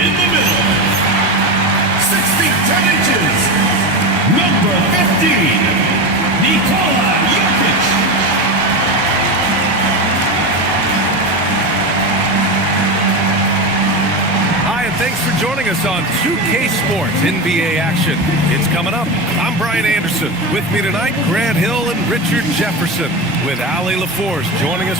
In the middle, 6 feet 10 inches, number 15, Nikola Jokic. Hi, and thanks for joining us on 2K Sports NBA action. It's coming up. I'm Brian Anderson. With me tonight, Grant Hill and Richard Jefferson, with Allie LaForce joining us.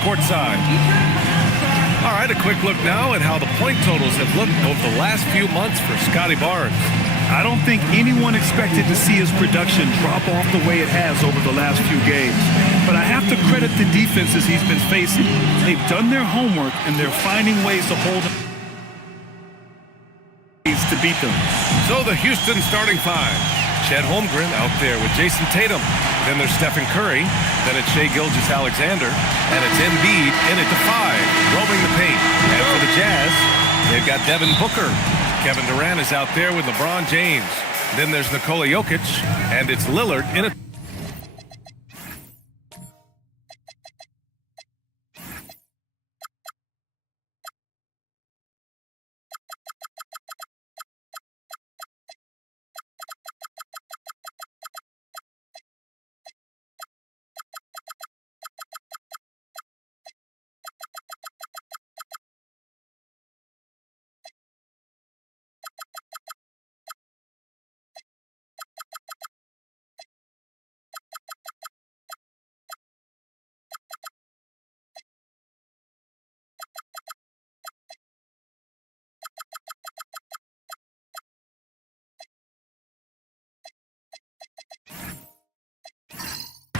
Courtside. All right, a quick look now at how the point totals have looked over the last few months for Scotty Barnes. I don't think anyone expected to see his production drop off the way it has over the last few games. But I have to credit the defenses he's been facing. They've done their homework, and they're finding ways to hold him to beat them. So the Houston starting five. Chet Holmgren out there with Jason Tatum. Then there's Stephen Curry. Then it's Shai Gilgeous-Alexander. And it's Embiid in at the 5, roaming the paint. And for the Jazz, they've got Devin Booker. Kevin Durant is out there with LeBron James. Then there's Nikola Jokic. And it's Lillard in at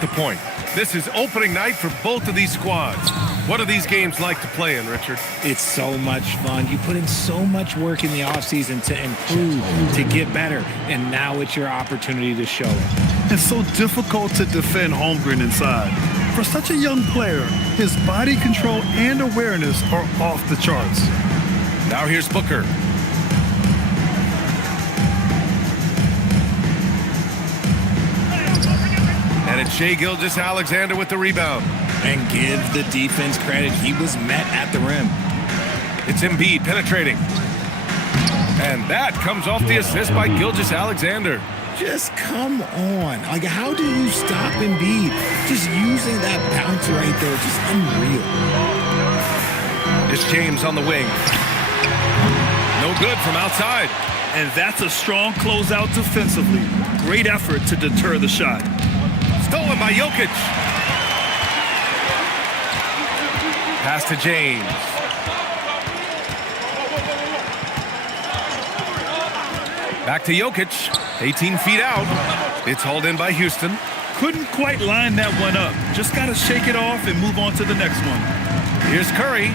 the point. This is opening night for both of these squads. What are these games like to play in, Richard? It's so much fun. You put in so much work in the offseason to improve, to get better, and now it's your opportunity to show it. It's so difficult to defend Holmgren inside. For such a young player, his body control and awareness are off the charts. Now here's Booker. And it's Shai Gilgeous-Alexander with the rebound. And give the defense credit. He was met at the rim. It's Embiid penetrating. And that comes off the assist by Gilgeous-Alexander. Just come on. Like, how do you stop Embiid? Just using that bounce right there, just unreal. It's James on the wing. No good from outside. And that's a strong closeout defensively. Great effort to deter the shot. Stolen by Jokic. Pass to James. Back to Jokic. 18 feet out. It's hauled in by Houston. Couldn't quite line that one up. Just got to shake it off and move on to the next one. Here's Curry.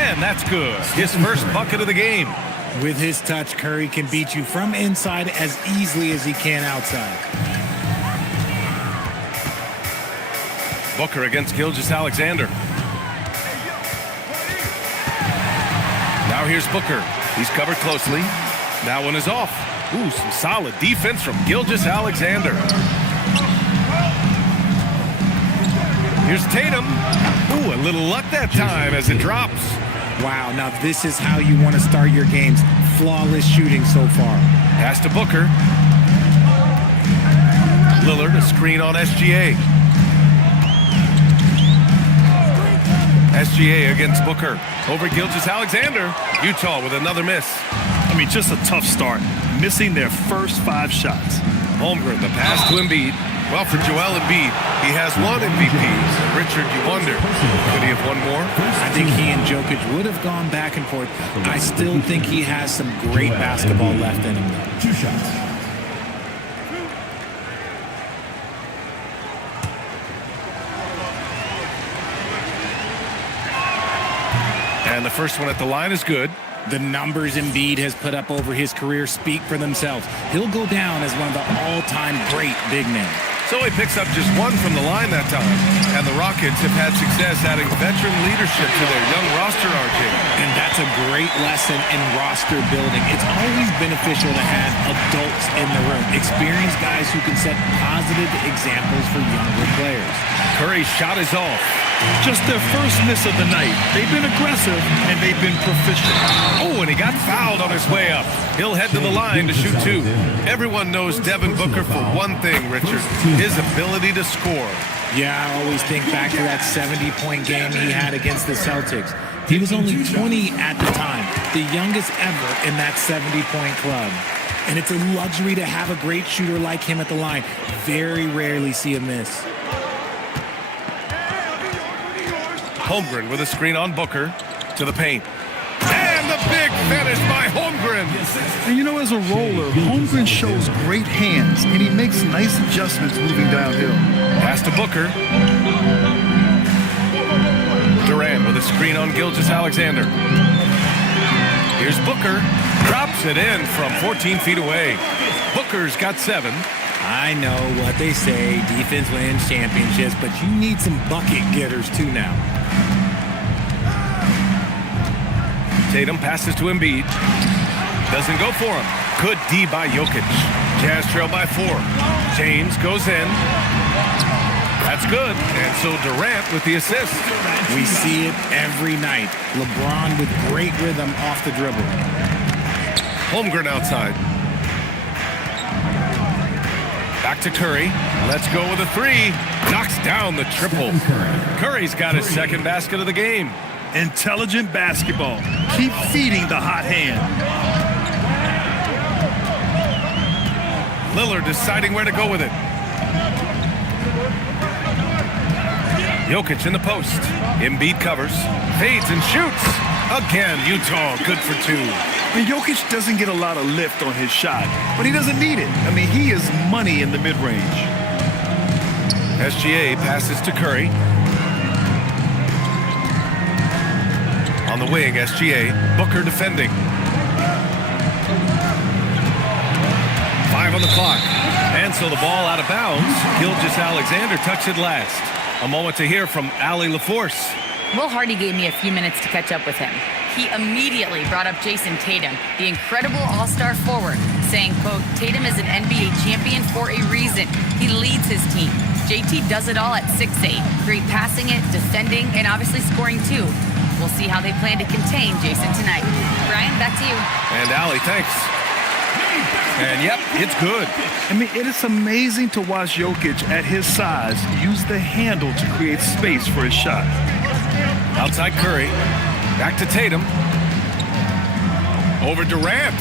And that's good. His first bucket of the game. With his touch, Curry can beat you from inside as easily as he can outside. Booker against Gilgeous-Alexander. Now here's Booker. He's covered closely. That one is off. Ooh, some solid defense from Gilgeous-Alexander. Here's Tatum. Ooh, a little luck that time as it drops. Wow, now this is how you want to start your games. Flawless shooting so far. Pass to Booker. Lillard, a screen on SGA. SGA against Booker. Over Gilgeous-Alexander. Utah with another miss. I mean, just a tough start. Missing their first 5 shots. Holmgren, the pass to Embiid. Well, for Joel Embiid, he has 1 MVP. Richard, you wonder, could he have won more? I think he and Jokic would have gone back and forth. I still think he has some great basketball left in him, though. 2 shots. And the first one at the line is good. The numbers Embiid has put up over his career speak for themselves. He'll go down as one of the all-time great big men. So he picks up just one from the line that time. And the Rockets have had success adding veteran leadership to their young roster, RJ. And that's a great lesson in roster building. It's always beneficial to have adults in the room, experienced guys who can set positive examples for younger players. Curry's shot is off. Just their first miss of the night. They've been aggressive, and they've been proficient. Oh, and he got fouled on his way up. He'll head to the line to shoot two. Everyone knows Devin Booker for one thing, Richard, his ability to score. Yeah, I always think back to that 70-point game he had against the Celtics. He was only 20 at the time, the youngest ever in that 70-point club. And it's a luxury to have a great shooter like him at the line. Very rarely see a miss. Holmgren with a screen on Booker to the paint. And the big finish by Holmgren. And you know, as a roller, Holmgren shows great hands, and he makes nice adjustments moving downhill. Pass to Booker. Durant with a screen on Gilgeous-Alexander. Here's Booker. Drops it in from 14 feet away. Booker's got 7. I know what they say, defense wins championships, but you need some bucket getters too now. Tatum passes to Embiid. Doesn't go for him. Good D by Jokic. Jazz trail by 4. James goes in. That's good. And so Durant with the assist. We see it every night. LeBron with great rhythm off the dribble. Holmgren outside. Back to Curry. Let's go with a 3. Knocks down the triple. Curry's got his second basket of the game. Intelligent basketball. Keep feeding the hot hand. Lillard deciding where to go with it. Jokic in the post. Embiid covers. Fades and shoots. Again, Utah good for 2. And Jokic doesn't get a lot of lift on his shot, but he doesn't need it. I mean, he is money in the mid-range. SGA passes to Curry. On the wing, SGA. Booker defending. 5 on the clock. And so the ball out of bounds. Gilgeous-Alexander touched it last. A moment to hear from Allie LaForce. Will Hardy gave me a few minutes to catch up with him. He immediately brought up Jason Tatum, the incredible all-star forward, saying, quote, Tatum is an NBA champion for a reason. He leads his team. JT does it all at 6'8". Great passing it, defending, and obviously scoring too. We'll see how they plan to contain Jason tonight. Brian, back to you. And Allie, thanks. And yep, it's good. I mean, it is amazing to watch Jokic at his size use the handle to create space for his shot. Outside Curry. Back to Tatum. Over Durant.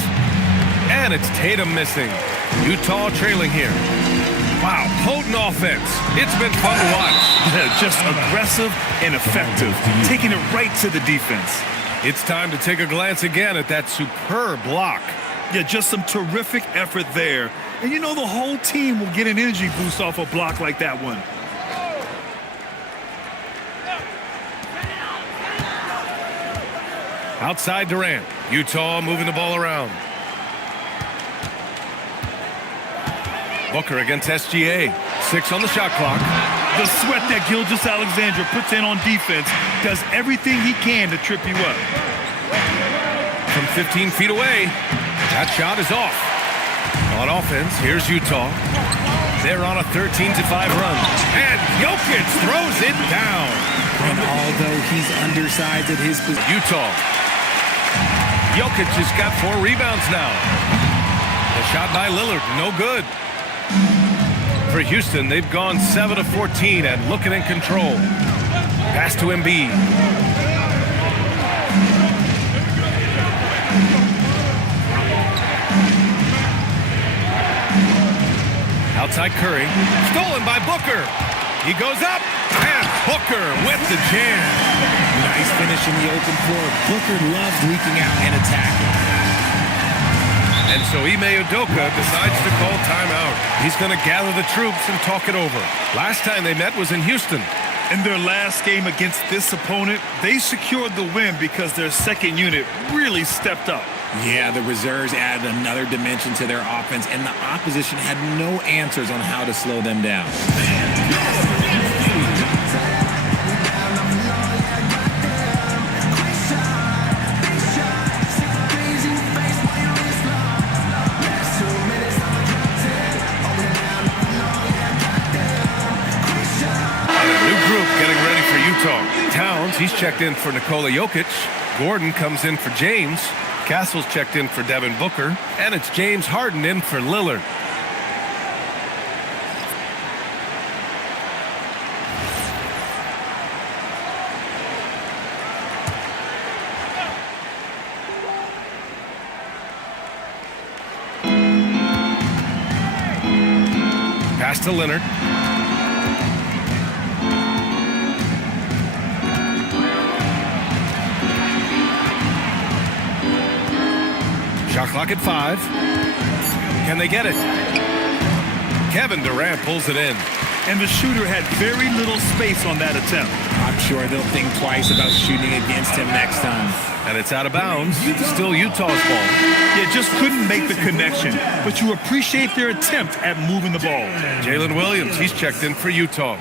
And it's Tatum missing. Utah trailing here. Wow, potent offense. It's been fun to watch. Just aggressive and effective, taking it right to the defense. It's time to take a glance again at that superb block. Yeah, just some terrific effort there. And you know the whole team will get an energy boost off a block like that one. Outside Durant. Utah moving the ball around. Booker against SGA. 6 on the shot clock. The sweat that Gilgeous-Alexander puts in on defense does everything he can to trip you up. From 15 feet away, that shot is off. On offense, here's Utah. They're on a 13-5 run. And Jokic throws it down. And although he's undersized at his position, Utah. Jokic has got 4 rebounds now. The shot by Lillard, no good. For Houston, they've gone 7 of 14 and looking in control. Pass to Embiid. Outside Curry. Stolen by Booker. He goes up. And Booker with the jam. nice finish in the open floor. Booker loves leaking out and attacking. And so Ime Udoka decides to call timeout. He's going to gather the troops and talk it over. Last time they met was in Houston. In their last game against this opponent, they secured the win because their second unit really stepped up. Yeah, the reserves added another dimension to their offense, and the opposition had no answers on how to slow them down. Getting ready for Utah. Towns, he's checked in for Nikola Jokic. Gordon comes in for James. Castle's checked in for Devin Booker. And it's James Harden in for Lillard. Pass to Leonard. Shot clock at 5. Can they get it? Kevin Durant pulls it in. And the shooter had very little space on that attempt. I'm sure they'll think twice about shooting against him next time. And it's out of bounds. Still Utah's ball. Yeah, just couldn't make the connection. But you appreciate their attempt at moving the ball. Jalen Williams, he's checked in for Utah.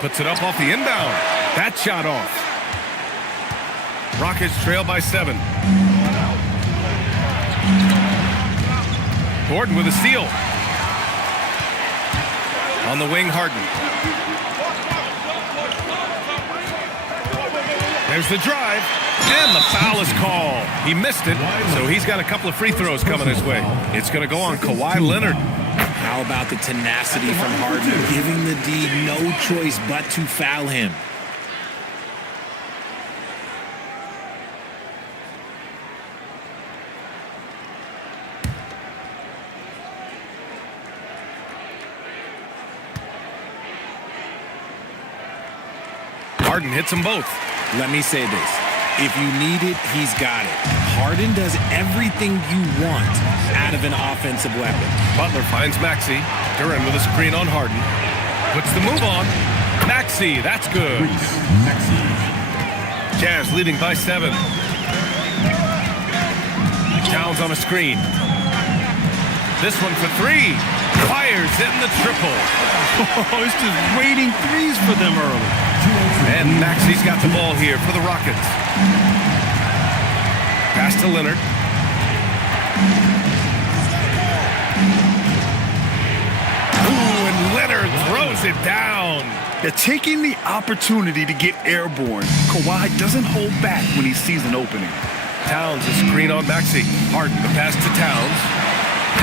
Puts it up off the inbound. That shot off. Rockets trail by 7. Gordon with a steal. On the wing, Harden. There's the drive. And the foul is called. He missed it, so he's got a couple of free throws coming his way. It's going to go on Kawhi Leonard. How about the tenacity from Harden, giving the D no choice but to foul him? Harden hits them both. Let me say this. If you need it, he's got it. Harden does everything you want out of an offensive weapon. Butler finds Maxey. Duran with a screen on Harden. Puts the move on. Maxey, that's good. Jazz leading by 7. Towns on a screen. This one for 3. Fires in the triple. Oh, it's just waiting threes for them early. And Maxey's got the ball here for the Rockets. Pass to Leonard. Ooh, and Leonard throws it down. They're taking the opportunity to get airborne. Kawhi doesn't hold back when he sees an opening. Towns a screen on Maxey. Harden the pass to Towns.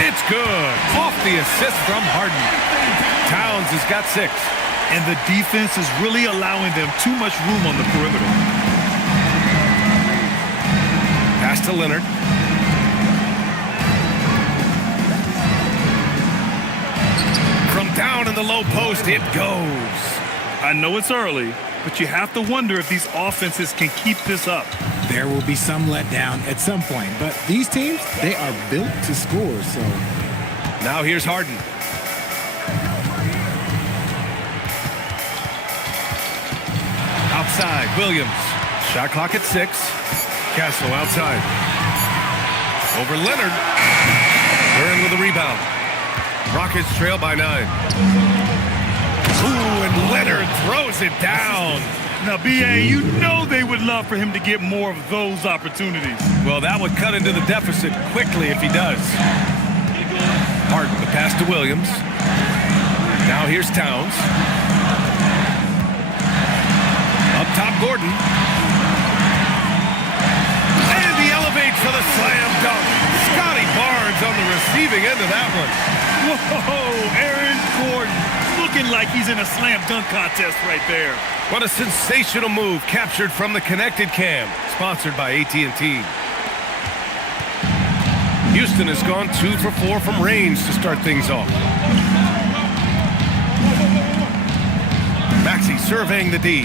It's good. Off the assist from Harden. Towns has got 6. And the defense is really allowing them too much room on the perimeter. Pass to Leonard. From down in the low post, it goes. I know it's early, but you have to wonder if these offenses can keep this up. There will be some letdown at some point, but these teams, they are built to score, so. Now here's Harden. Outside, Williams. Shot clock at 6. Castle outside. Over Leonard. Duran with a rebound. Rockets trail by 9. Ooh, and Leonard throws it down. Now, B.A., you know they would love for him to get more of those opportunities. Well, that would cut into the deficit quickly if he does. Harden, the pass to Williams. Now here's Towns. Up top, Gordon. And he elevates for the slam dunk. Scotty Barnes on the receiving end of that one. Whoa, Aaron Gordon looking like he's in a slam dunk contest right there. What a sensational move captured from the Connected Cam, sponsored by AT&T. Houston has gone 2 for 4 from range to start things off. Maxey surveying the D.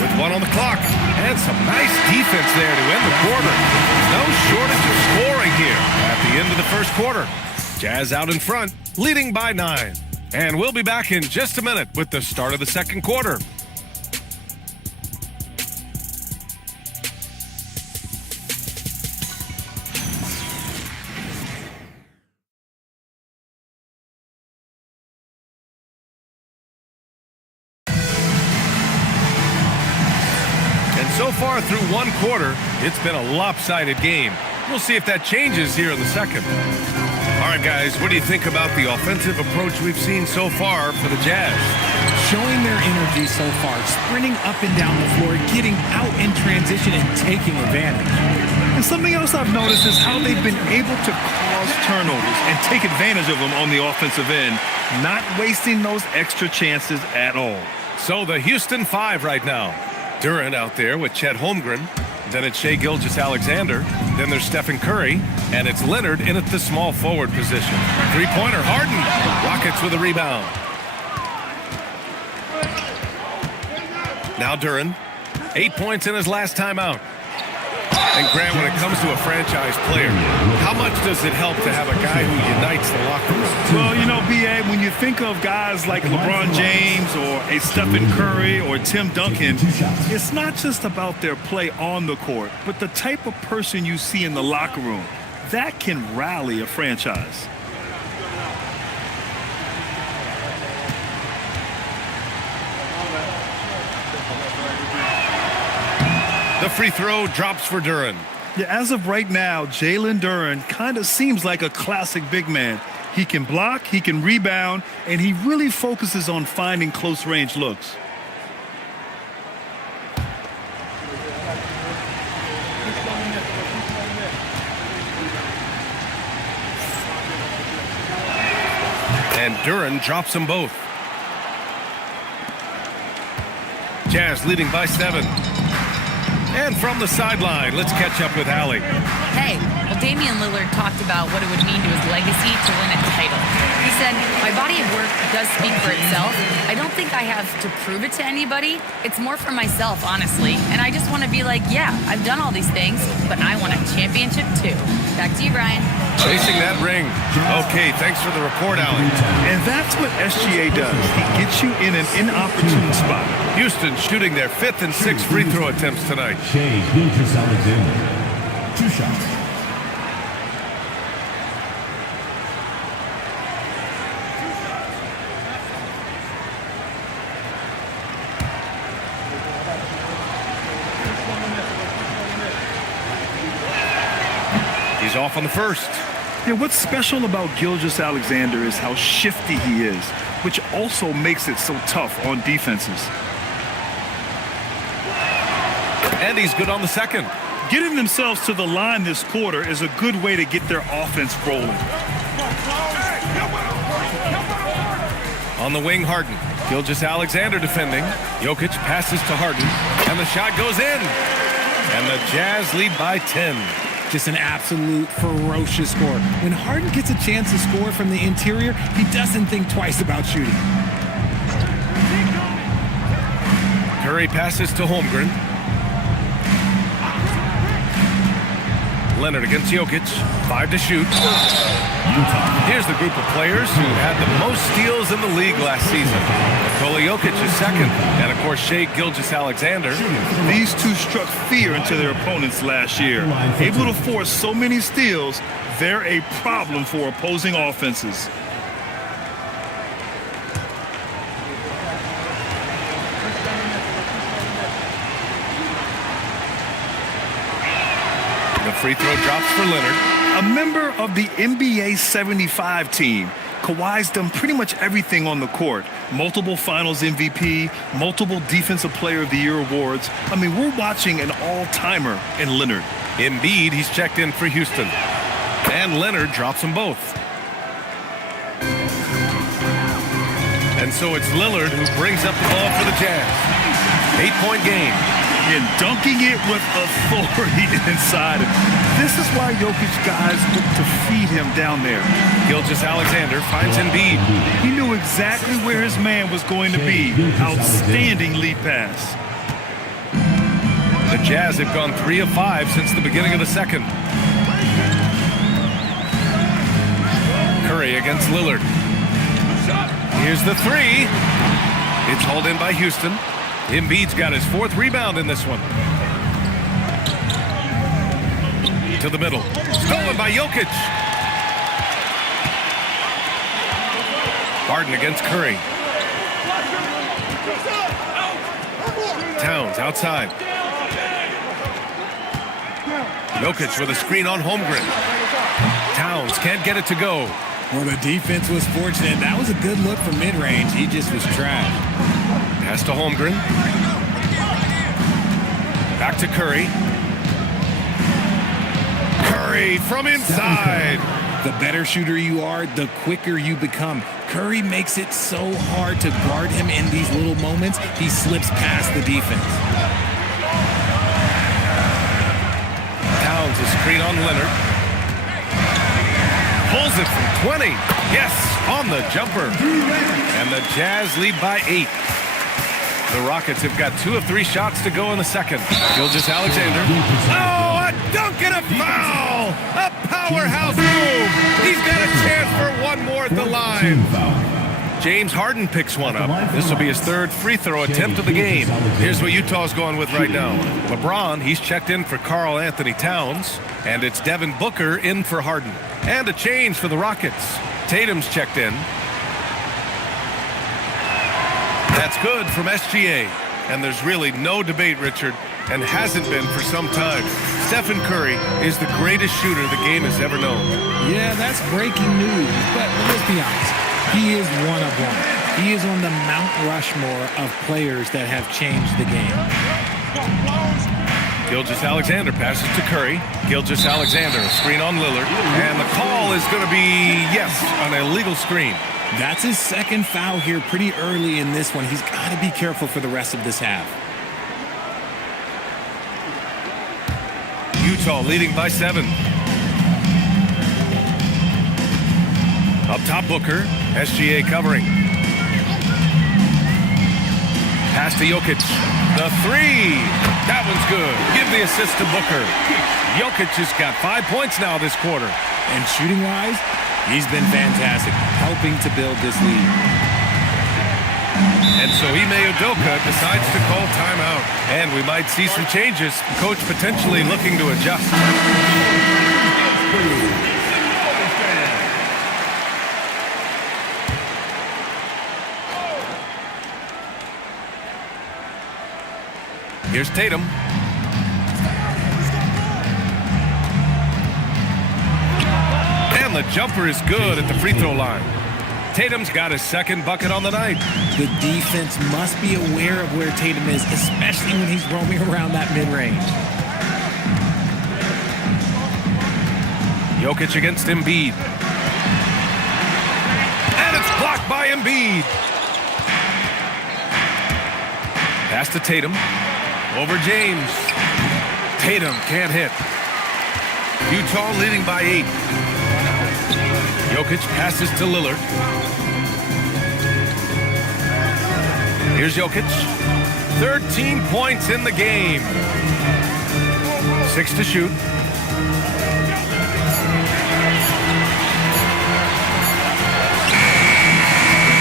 With 1 on the clock. And And some nice defense there to end the quarter. No shortage of scoring here at the end of the first quarter. Jazz out in front, leading by 9. And we'll be back in just a minute with the start of the second quarter. So far through one quarter, it's been a lopsided game. We'll see if that changes here in the second. All right, guys, what do you think about the offensive approach we've seen so far for the Jazz? Showing their energy so far, sprinting up and down the floor, getting out in transition and taking advantage. And something else I've noticed is how they've been able to cause turnovers and take advantage of them on the offensive end, not wasting those extra chances at all. So the Houston 5 right now. Duren out there with Chet Holmgren. Then it's Shai Gilgeous-Alexander. Then there's Stephen Curry. And it's Leonard in at the small forward position. Three-pointer, Harden. Rockets with a rebound. Now Duren. 8 points in his last time out. And Grant, when it comes to a franchise player, how much does it help to have a guy who unites the locker room? Well, you know, B.A., when you think of guys like LeBron James or a Stephen Curry or Tim Duncan, it's not just about their play on the court, but the type of person you see in the locker room. That can rally a franchise. The free throw drops for Duren. Yeah, as of right now, Jalen Duren kind of seems like a classic big man. He can block, he can rebound, and he really focuses on finding close-range looks. And Duren drops them both. Jazz leading by 7. And from the sideline, let's catch up with Allie. Hey, well, Damian Lillard talked about what it would mean to his legacy to win a title. He said, my body of work does speak for itself. I don't think I have to prove it to anybody. It's more for myself, honestly. And I just want to be like, yeah, I've done all these things, but I want a championship too. Back to you, Brian. Chasing that ring. Okay, thanks for the report, Allie. And that's what SGA does. He gets you in an inopportune spot. Houston shooting their 5th and 6th free throw attempts tonight. Shai Gilgeous-Alexander. 2 shots. He's off on the first. Yeah, what's special about Gilgeous-Alexander is how shifty he is, which also makes it so tough on defenses. And he's good on the second. Getting themselves to the line this quarter is a good way to get their offense rolling. On the wing, Harden. Gilgeous-Alexander defending. Jokic passes to Harden. And the shot goes in. And the Jazz lead by 10. Just an absolute ferocious score. When Harden gets a chance to score from the interior, he doesn't think twice about shooting. Curry passes to Holmgren. Leonard against Jokic. 5 to shoot. Here's the group of players who had the most steals in the league last season. Nikola Jokic is second. And, of course, Shai Gilgeous-Alexander. These two struck fear into their opponents last year. Able to force so many steals, they're a problem for opposing offenses. The free throw drops for Leonard. A member of the NBA 75 team, Kawhi's done pretty much everything on the court. Multiple Finals MVP, multiple Defensive Player of the Year awards. I mean, we're watching an all-timer in Leonard. Embiid, he's checked in for Houston. And Leonard drops them both. And so it's Lillard who brings up the ball for the Jazz. 8-point game. And dunking it with authority inside. This is why Jokic guys look to feed him down there. Gilgeous-Alexander finds Embiid. He knew exactly where his man was going to be. Outstanding lead pass. The Jazz have gone 3 of 5 since the beginning of the second. Curry against Lillard. Here's the three. It's hauled in by Houston. Embiid's got his 4th rebound in this one. To the middle. Stolen by Jokic. Harden against Curry. Towns outside. Jokic with a screen on Holmgren. Towns can't get it to go. Well, the defense was fortunate. That was a good look from mid-range. He just was trash. Pass to Holmgren. Back to Curry. Curry from inside. The better shooter you are, the quicker you become. Curry makes it so hard to guard him in these little moments. He slips past the defense. Towns a screen on Leonard. Pulls it from 20. Yes, on the jumper. And the Jazz lead by 8. The Rockets have got 2 of 3 shots to go in the second. Gilgeous-Alexander. Oh, a dunk and a foul! A powerhouse move! He's got a chance for one more at the line. James Harden picks one up. This will be his 3rd free throw attempt of the game. Here's what Utah's going with right now. LeBron, he's checked in for Karl Anthony Towns. And it's Devin Booker in for Harden. And a change for the Rockets. Tatum's checked in. That's good from SGA. And there's really no debate, Richard, and hasn't been for some time. Stephen Curry is the greatest shooter the game has ever known. Yeah, that's breaking news. But let's be honest. He is one of one. He is on the Mount Rushmore of players that have changed the game. Gilgeous-Alexander passes to Curry. Gilgeous-Alexander, a screen on Lillard. And the call is going to be, yes, an illegal screen. That's his 2nd foul here pretty early in this one. He's got to be careful for the rest of this half. Utah leading by 7. Up top, Booker. SGA covering. Pass to Jokic. The 3. That one's good. Give the assist to Booker. Jokic has got 5 points now this quarter. And shooting-wise, he's been fantastic, helping to build this lead. And so Ime Udoka decides to call timeout. And we might see some changes. Coach potentially looking to adjust. Here's Tatum. And the jumper is good at the free throw line. Tatum's got his 2nd bucket on the night. The defense must be aware of where Tatum is, especially when he's roaming around that mid-range. Jokic against Embiid. And it's blocked by Embiid. Pass to Tatum. Over James. Tatum can't hit. Utah leading by 8. Jokic passes to Lillard. Here's Jokic. 13 points in the game. 6 to shoot.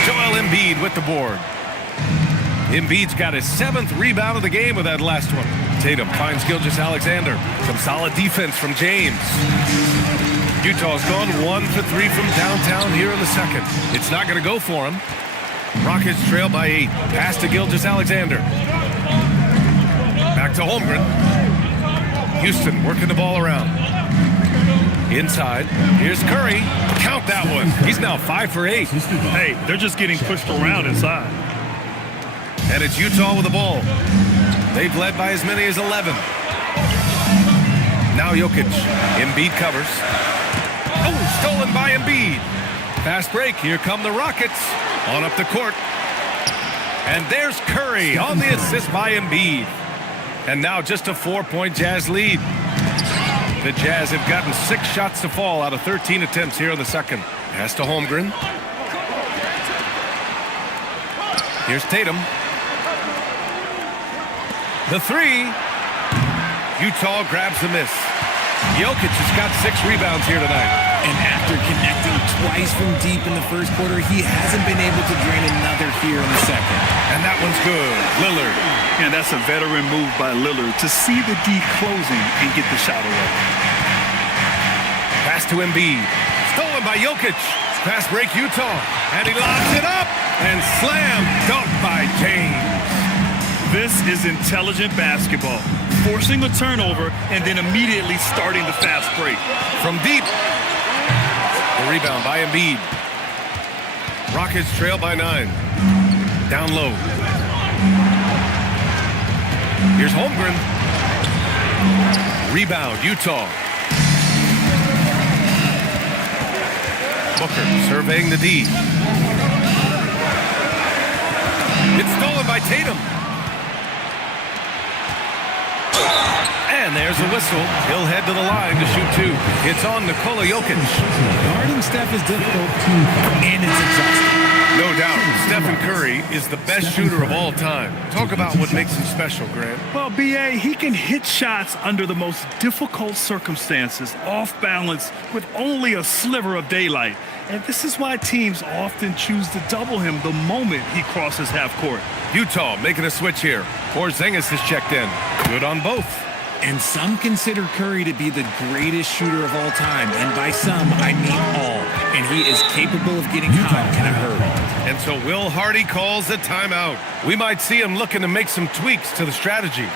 Joel Embiid with the board. Embiid's got his 7th rebound of the game with that last one. Tatum finds Gilgeous-Alexander. Some solid defense from James. Utah's gone 1 for 3 from downtown here in the second. It's not going to go for him. Rockets trail by 8. Pass to Gilgeous-Alexander. Back to Holmgren. Houston working the ball around. Inside. Here's Curry. Count that one. He's now 5 for 8. Hey, they're just getting pushed around inside. And it's Utah with the ball. They've led by as many as 11. Now Jokic. Embiid covers. Oh, stolen by Embiid. Fast break. Here come the Rockets. On up the court. And there's Curry on the assist by Embiid. And now just a 4-point Jazz lead. The Jazz have gotten 6 shots to fall out of 13 attempts here in the second. Pass to Holmgren. Here's Tatum. The 3. Utah grabs the miss. Jokic has got 6 rebounds here tonight. And after connecting twice from deep in the first quarter, he hasn't been able to drain another here in the second. And that one's good. Lillard. And that's a veteran move by Lillard to see the D closing and get the shot away. Pass to Embiid. Stolen by Jokic. Fast break Utah. And he locks it up. And slam dunk by James. This is intelligent basketball. Forcing a turnover and then immediately starting the fast break. From deep. The rebound by Embiid. Rockets trail by 9. Down low. Here's Holmgren. Rebound, Utah. Booker surveying the D. It's stolen by Tatum. And there's a whistle. He'll head to the line to shoot 2. It's on Nikola Jokic. Guarding Steph is difficult, and it's exhausting. No doubt, Stephen Curry is the best shooter of all time. Talk about what makes him special, Grant. Well, B.A., he can hit shots under the most difficult circumstances, off balance, with only a sliver of daylight. And this is why teams often choose to double him the moment he crosses half court. Utah making a switch here. Porzingis has checked in. Good on both. And some consider Curry to be the greatest shooter of all time. And by some, I mean all. And he is capable of getting hot in a hurry. And so Will Hardy calls a timeout. We might see him looking to make some tweaks to the strategy.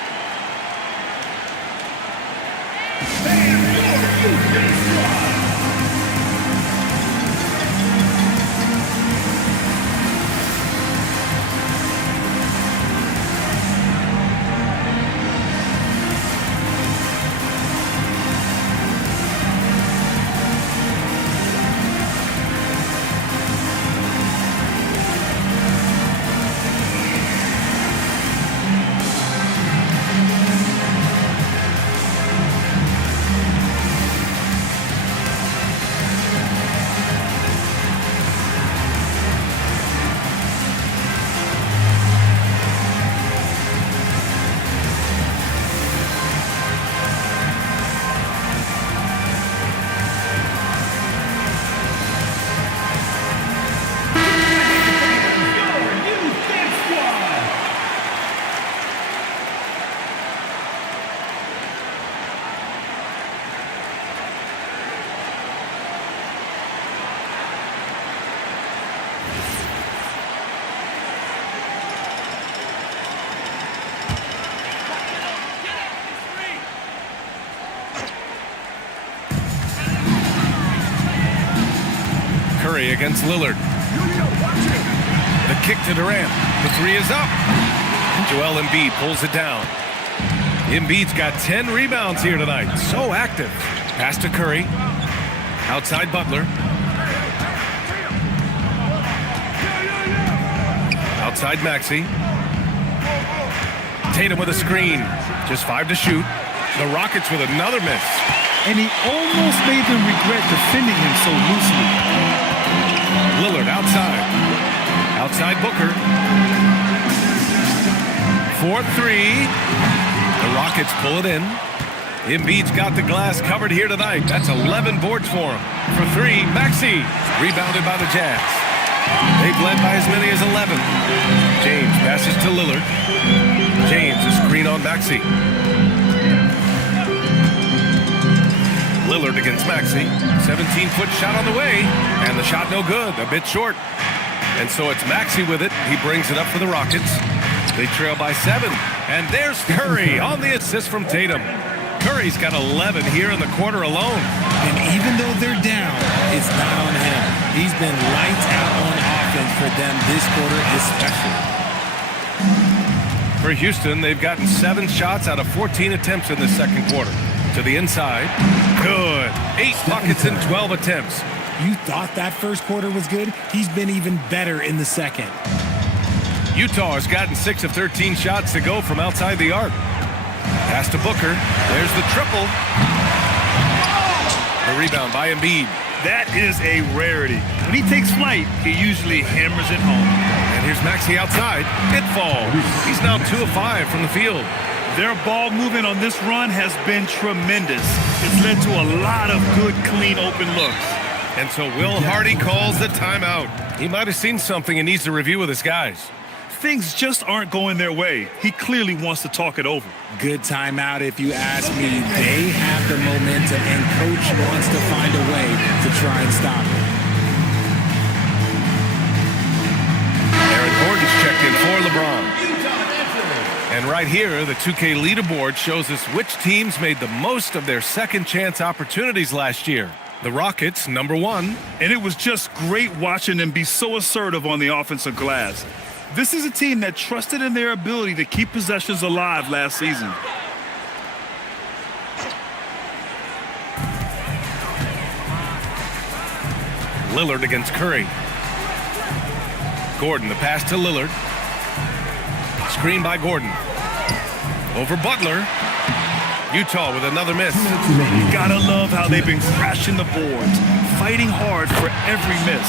Curry against Lillard. The kick to Durant. The 3 is up. Joel Embiid pulls it down. Embiid's got 10 rebounds here tonight. So active. Pass to Curry. Outside Butler. Outside Maxey. Tatum with a screen. Just 5 to shoot. The Rockets with another miss. And he almost made them regret defending him so loosely. Lillard outside. Outside Booker. 4-3. The Rockets pull it in. Embiid's got the glass covered here tonight. That's 11 boards for him. For 3, Maxey. Rebounded by the Jazz. They've led by as many as 11. James passes to Lillard. James, a screen on Maxey. Lillard against Maxey. 17-foot shot on the way. And the shot no good. A bit short. And so it's Maxey with it. He brings it up for the Rockets. They trail by 7. And there's Curry on the assist from Tatum. Curry's got 11 here in the quarter alone. And even though they're down, it's not on him. He's been lights out on offense for them this quarter especially. For Houston, they've gotten 7 shots out of 14 attempts in the second quarter. To the inside. Good. 8 buckets in 12 attempts. You thought that first quarter was good? He's been even better in the second. Utah has gotten 6 of 13 shots to go from outside the arc. Pass to Booker. There's the triple. The rebound by Embiid. That is a rarity. When he takes flight, he usually hammers it home. And here's Maxey outside. It falls. He's now 2 of 5 from the field. Their ball movement on this run has been tremendous. It's led to a lot of good, clean, open looks. And so Will Hardy calls the timeout. He might have seen something and needs to review with his guys. Things just aren't going their way. He clearly wants to talk it over. Good timeout if you ask me. They have the momentum, and coach wants to find a way to try and stop it. Aaron Gordon's checked in for LeBron. And right here, the 2K leaderboard shows us which teams made the most of their second chance opportunities last year. The Rockets, number 1. And it was just great watching them be so assertive on the offensive glass. This is a team that trusted in their ability to keep possessions alive last season. Lillard against Curry. Gordon, the pass to Lillard. Screen by Gordon. Over Butler. Utah with another miss. You gotta love how they've been crashing the boards, fighting hard for every miss.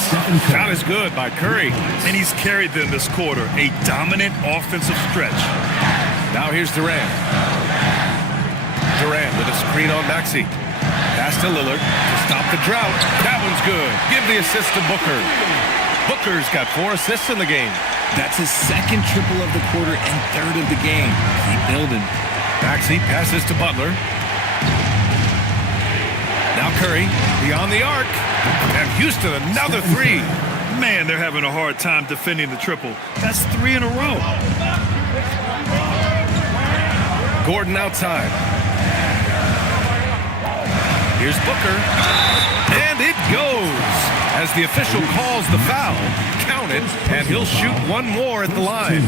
Shot is good by Curry. And he's carried them this quarter, a dominant offensive stretch. Now here's Durant. Durant with a screen on Maxey. Pass to Lillard to stop the drought. That one's good. Give the assist to Booker. Booker's got 4 assists in the game. That's his second triple of the quarter and third of the game. Keep building. Maxey passes to Butler. Now Curry beyond the arc. And Houston another 3. Man, they're having a hard time defending the triple. That's 3 in a row. Gordon outside. Here's Booker. And it goes. As the official calls the foul, count it, and he'll shoot one more at the line.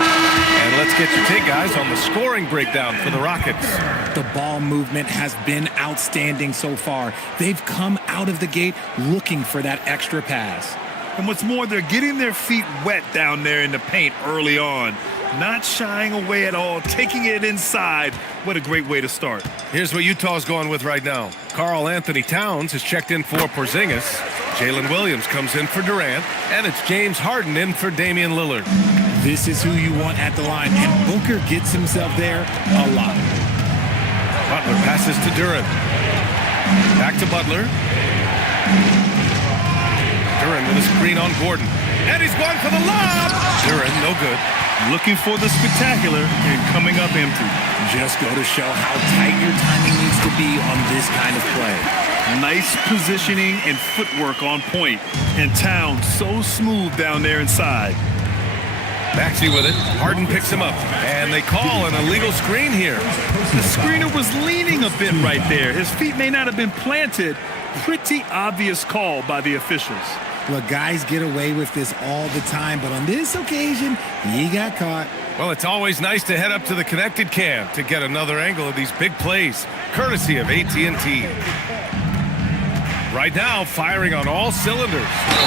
And let's get your take, guys, on the scoring breakdown for the Rockets. The ball movement has been outstanding so far. They've come out of the gate looking for that extra pass. And what's more, they're getting their feet wet down there in the paint early on. Not shying away at all, taking it inside. What a great way to start. Here's what Utah's going with right now. Karl Anthony Towns is checked in for Porzingis. Jalen Williams comes in for Durant. And it's James Harden in for Damian Lillard. This is who you want at the line, and Booker gets himself there a lot. Butler passes to Duren. Back to Butler. Duren with a screen on Gordon. And he's going for the lob. Duren, no good. Looking for the spectacular and coming up empty. Just go to show how tight your timing needs to be on this kind of play. Nice positioning and footwork on point. And Towns so smooth down there inside. Maxey with it. Harden picks him up. And they call an illegal screen here. The screener was leaning a bit right there. His feet may not have been planted. Pretty obvious call by the officials. Look, guys get away with this all the time, but on this occasion, he got caught. Well, it's always nice to head up to the connected cam to get another angle of these big plays, courtesy of AT&T. Right now, firing on all cylinders.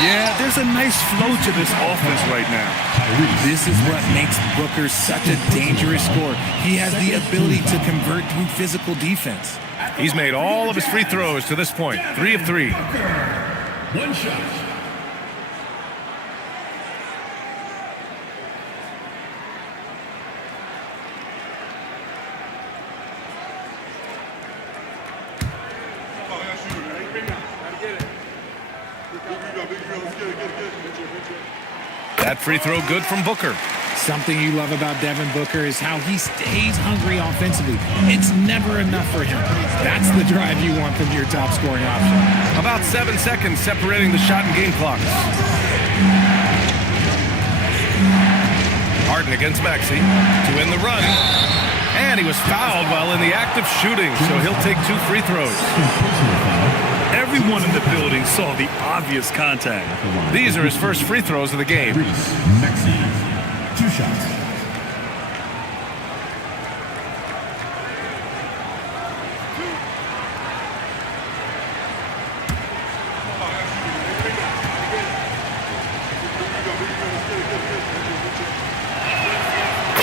Yeah, there's a nice flow to this offense right now. This is what makes Booker such a dangerous scorer. He has the ability to convert through physical defense. He's made all of his free throws to this point, 3 of 3. One shot. That free throw good from Booker. Something you love about Devin Booker is how he stays hungry offensively. It's never enough for him. That's the drive you want from your top scoring option. About 7 seconds separating the shot and game clocks. Harden against Maxey to win the run. And he was fouled while in the act of shooting, so he'll take 2 free throws. Everyone in the building saw the obvious contact. These are his first free throws of the game. Maxey, 2 shots.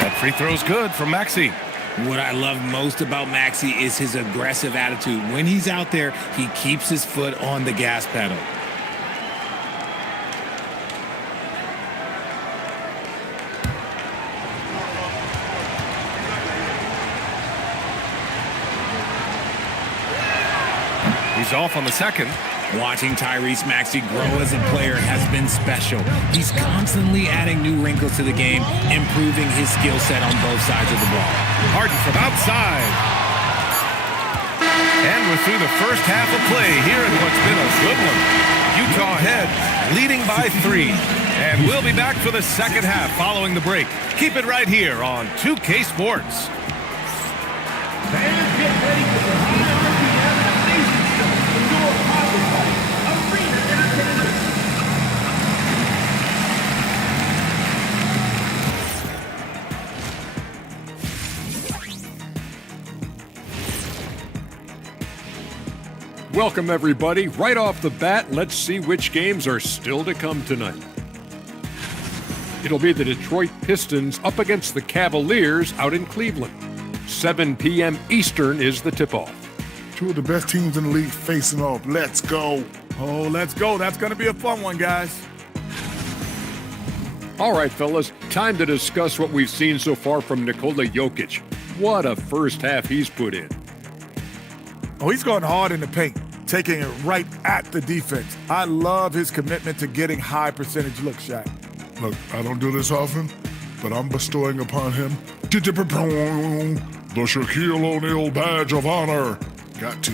That free throw's good from Maxey. What I love most about Maxey is his aggressive attitude. When he's out there, he keeps his foot on the gas pedal. He's off on the second. Watching Tyrese Maxey grow as a player has been special. He's constantly adding new wrinkles to the game, improving his skill set on both sides of the ball. Harden from outside. And we're through the first half of play here in what's been a good one. Utah ahead, leading by 3. And we'll be back for the second half following the break. Keep it right here on 2K Sports. Fans get ready for the high RPM amazing show from your powered by Arena Entertainment. Welcome, everybody. Right off the bat, let's see which games are still to come tonight. It'll be the Detroit Pistons up against the Cavaliers out in Cleveland. 7 p.m. Eastern is the tip-off. Two of the best teams in the league facing off. Let's go. Oh, let's go. That's going to be a fun one, guys. All right, fellas, time to discuss what we've seen so far from Nikola Jokic. What a first half he's put in. Oh, he's going hard in the paint, taking it right at the defense. I love his commitment to getting high percentage looks, Shaq. Look, I don't do this often, but I'm bestowing upon him the Shaquille O'Neal badge of honor. Got to.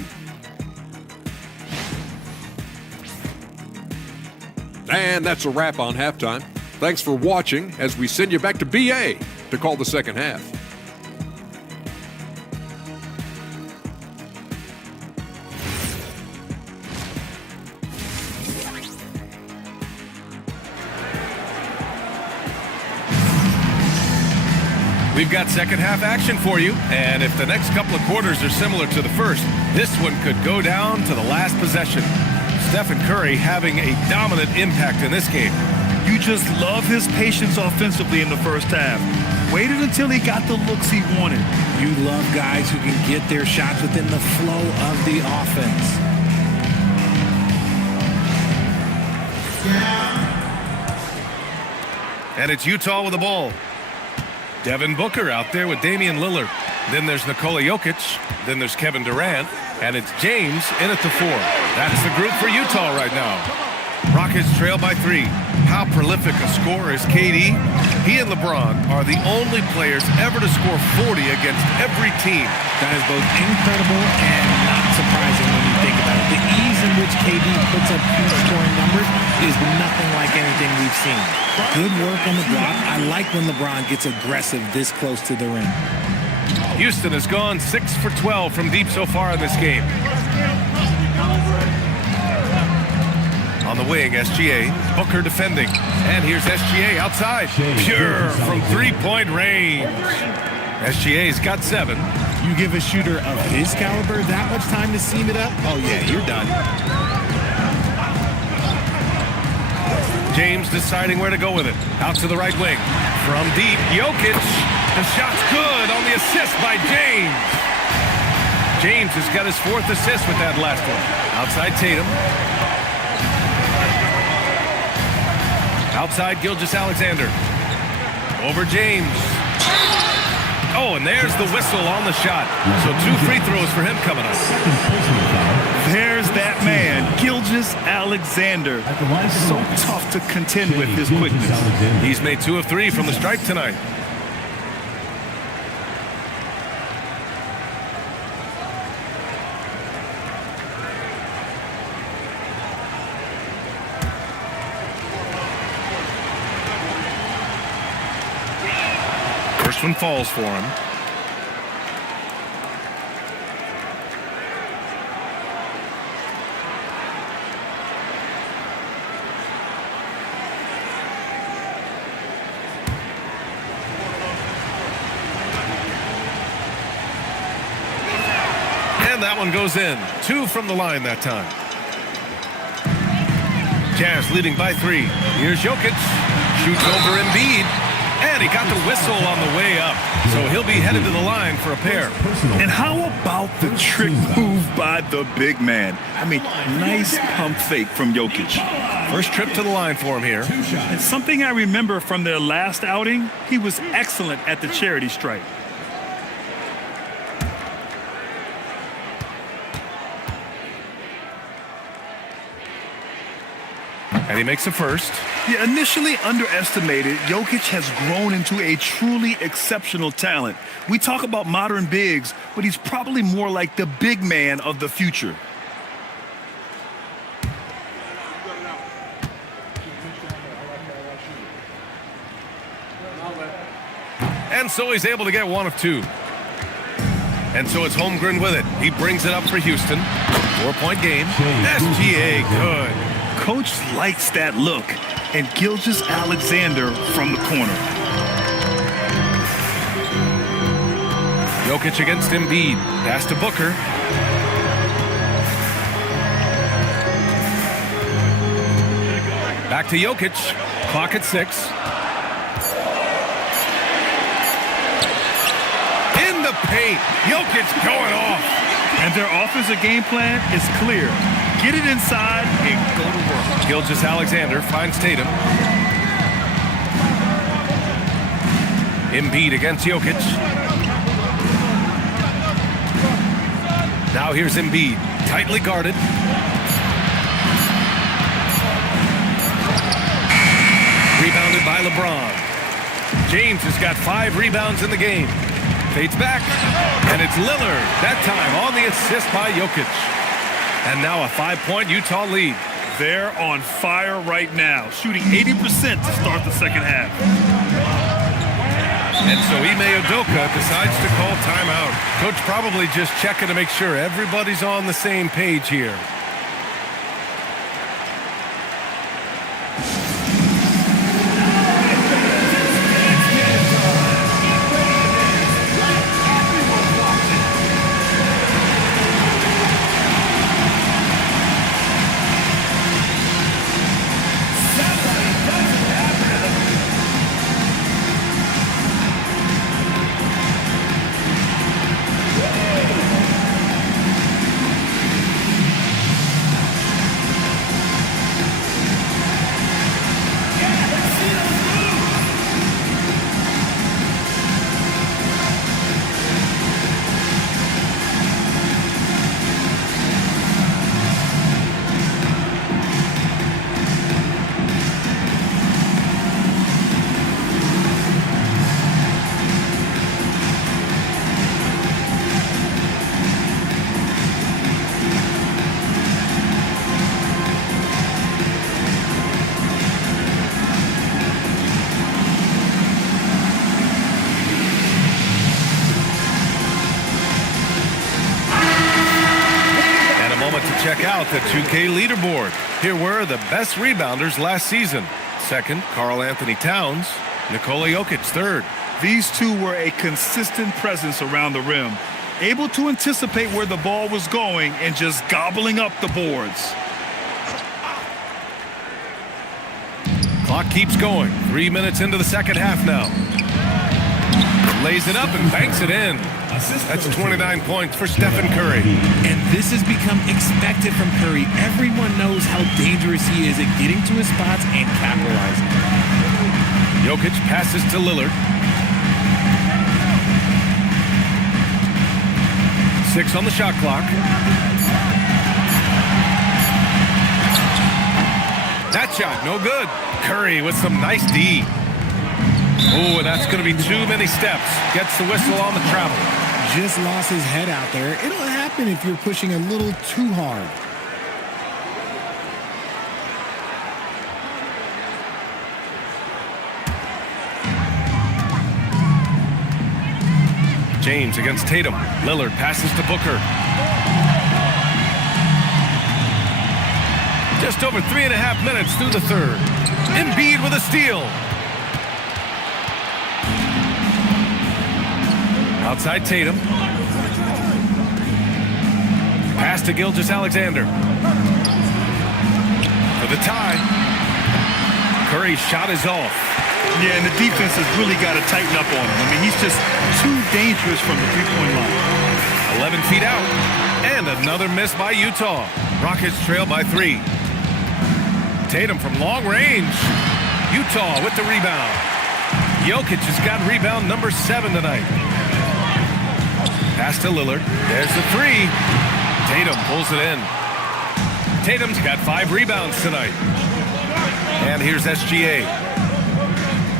And that's a wrap on halftime. Thanks for watching as we send you back to BA to call the second half. We've got second half action for you, and if the next couple of quarters are similar to the first, this one could go down to the last possession. Stephen Curry having a dominant impact in this game. You just love his patience offensively in the first half. Waited until he got the looks he wanted. You love guys who can get their shots within the flow of the offense. And it's Utah with the ball. Devin Booker out there with Damian Lillard. Then there's Nikola Jokic. Then there's Kevin Durant. And it's James in at the 4. That's the group for Utah right now. Rockets trail by 3. How prolific a scorer is KD? He and LeBron are the only players ever to score 40 against every team. That is both incredible and not surprising when you think about it. The ease in which KD puts up huge scoring numbers is nothing like anything we've seen. Good work on the block. I like when LeBron gets aggressive this close to the rim. Houston has gone 6 for 12 from deep so far in this game. On the wing, SGA. Booker defending. And here's SGA outside. Pure from three-point range. SGA's got 7. You give a shooter of his caliber that much time to seam it up? Oh, yeah, you're done. James deciding where to go with it. Out to the right wing. From deep, Jokic. The shot's good on the assist by James. James has got his 4th assist with that last one. Outside Tatum. Outside Gilgeous-Alexander. Over James. Oh, and there's the whistle on the shot. So 2 free throws for him coming up. There's that man, Gilgeous-Alexander. So tough to contend with his quickness. He's made 2 of 3 from the stripe tonight. First one falls for him. And that one goes in. 2 from the line that time. Jazz leading by 3. Here's Jokic. Shoots over Embiid. And he got the whistle on the way up. So he'll be headed to the line for a pair. And how about the trick move by the big man? I mean, nice pump fake from Jokic. First trip to the line for him here. And something I remember from their last outing, he was excellent at the charity stripe. And he makes the first. Yeah, initially underestimated, Jokic has grown into a truly exceptional talent. We talk about modern bigs, but he's probably more like the big man of the future. And so he's able to get one of two. And so it's Holmgren with it. He brings it up for Houston. 4-point game. SGA, good. Coach likes that look. And Gilgeous-Alexander from the corner. Jokic against Embiid. Pass to Booker. Back to Jokic. Clock at 6. In the paint. Jokic going off. And their offensive game plan is clear. Get it inside and go to work. Gilgeous-Alexander finds Tatum. Embiid against Jokic. Now here's Embiid, tightly guarded. Rebounded by LeBron. James has got 5 rebounds in the game. Fades back, and it's Lillard, that time on the assist by Jokic. And now a 5-point Utah lead. They're on fire right now, shooting 80% to start the second half. And so Ime Udoka decides to call timeout. Coach probably just checking to make sure everybody's on the same page here. Check out the 2K leaderboard. Here were the best rebounders last season. Second, Karl Anthony Towns. Nikola Jokic, third. These two were a consistent presence around the rim, able to anticipate where the ball was going and just gobbling up the boards. Clock keeps going. 3 minutes into the second half now. Lays it up and banks it in. That's 29 points for Stephen Curry. And this has become expected from Curry. Everyone knows how dangerous he is at getting to his spots and capitalizing. Jokic passes to Lillard. 6 on the shot clock. That shot, no good. Curry with some nice D. Oh, and that's going to be too many steps. Gets the whistle on the travel. Just lost his head out there. It'll happen if you're pushing a little too hard. James against Tatum. Lillard passes to Booker. Just over 3.5 minutes through the third. Embiid with a steal. Outside Tatum. Pass to Gilgeous-Alexander. For the tie. Curry's shot is off. Yeah, and the defense has really got to tighten up on him. I mean, he's just too dangerous from the three-point line. 11 feet out. And another miss by Utah. Rockets trail by 3. Tatum from long range. Utah with the rebound. Jokic has got rebound number 7 tonight. Pass to Lillard. There's the 3. Tatum pulls it in. Tatum's got 5 rebounds tonight. And here's SGA.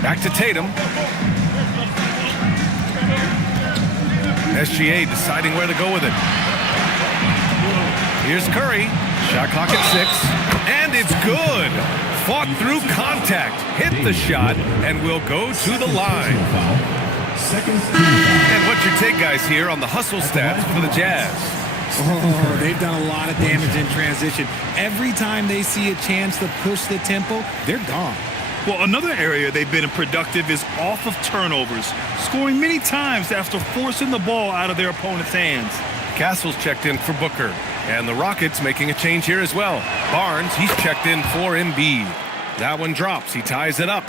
Back to Tatum. SGA deciding where to go with it. Here's Curry. Shot clock at 6. And it's good. Fought through contact. Hit the shot and will go to the line. And what's your take, guys, here on the hustle stats for the Jazz? Oh, they've done a lot of damage in transition. Every time they see a chance to push the tempo, they're gone. Well, another area they've been productive is off of turnovers, scoring many times after forcing the ball out of their opponent's hands. Castle's checked in for Booker. And the Rockets making a change here as well. Barnes, he's checked in for Embiid. That one drops. He ties it up.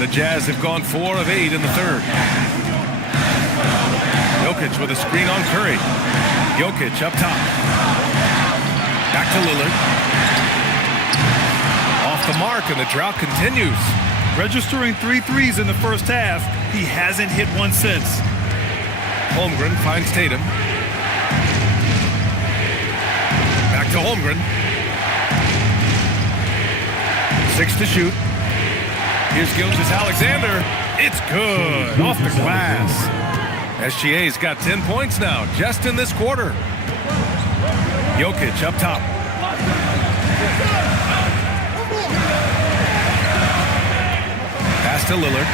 The Jazz have gone 4 of 8 in the third. Jokic with a screen on Curry. Jokic up top. Back to Lillard. Off the mark, and the drought continues. Registering 3 threes in the first half, he hasn't hit one since. Holmgren finds Tatum. Back to Holmgren. 6 to shoot. Here's Gilgeous-Alexander. It's good. Off the glass. SGA's got 10 points now, just in this quarter. Jokic up top. Pass to Lillard.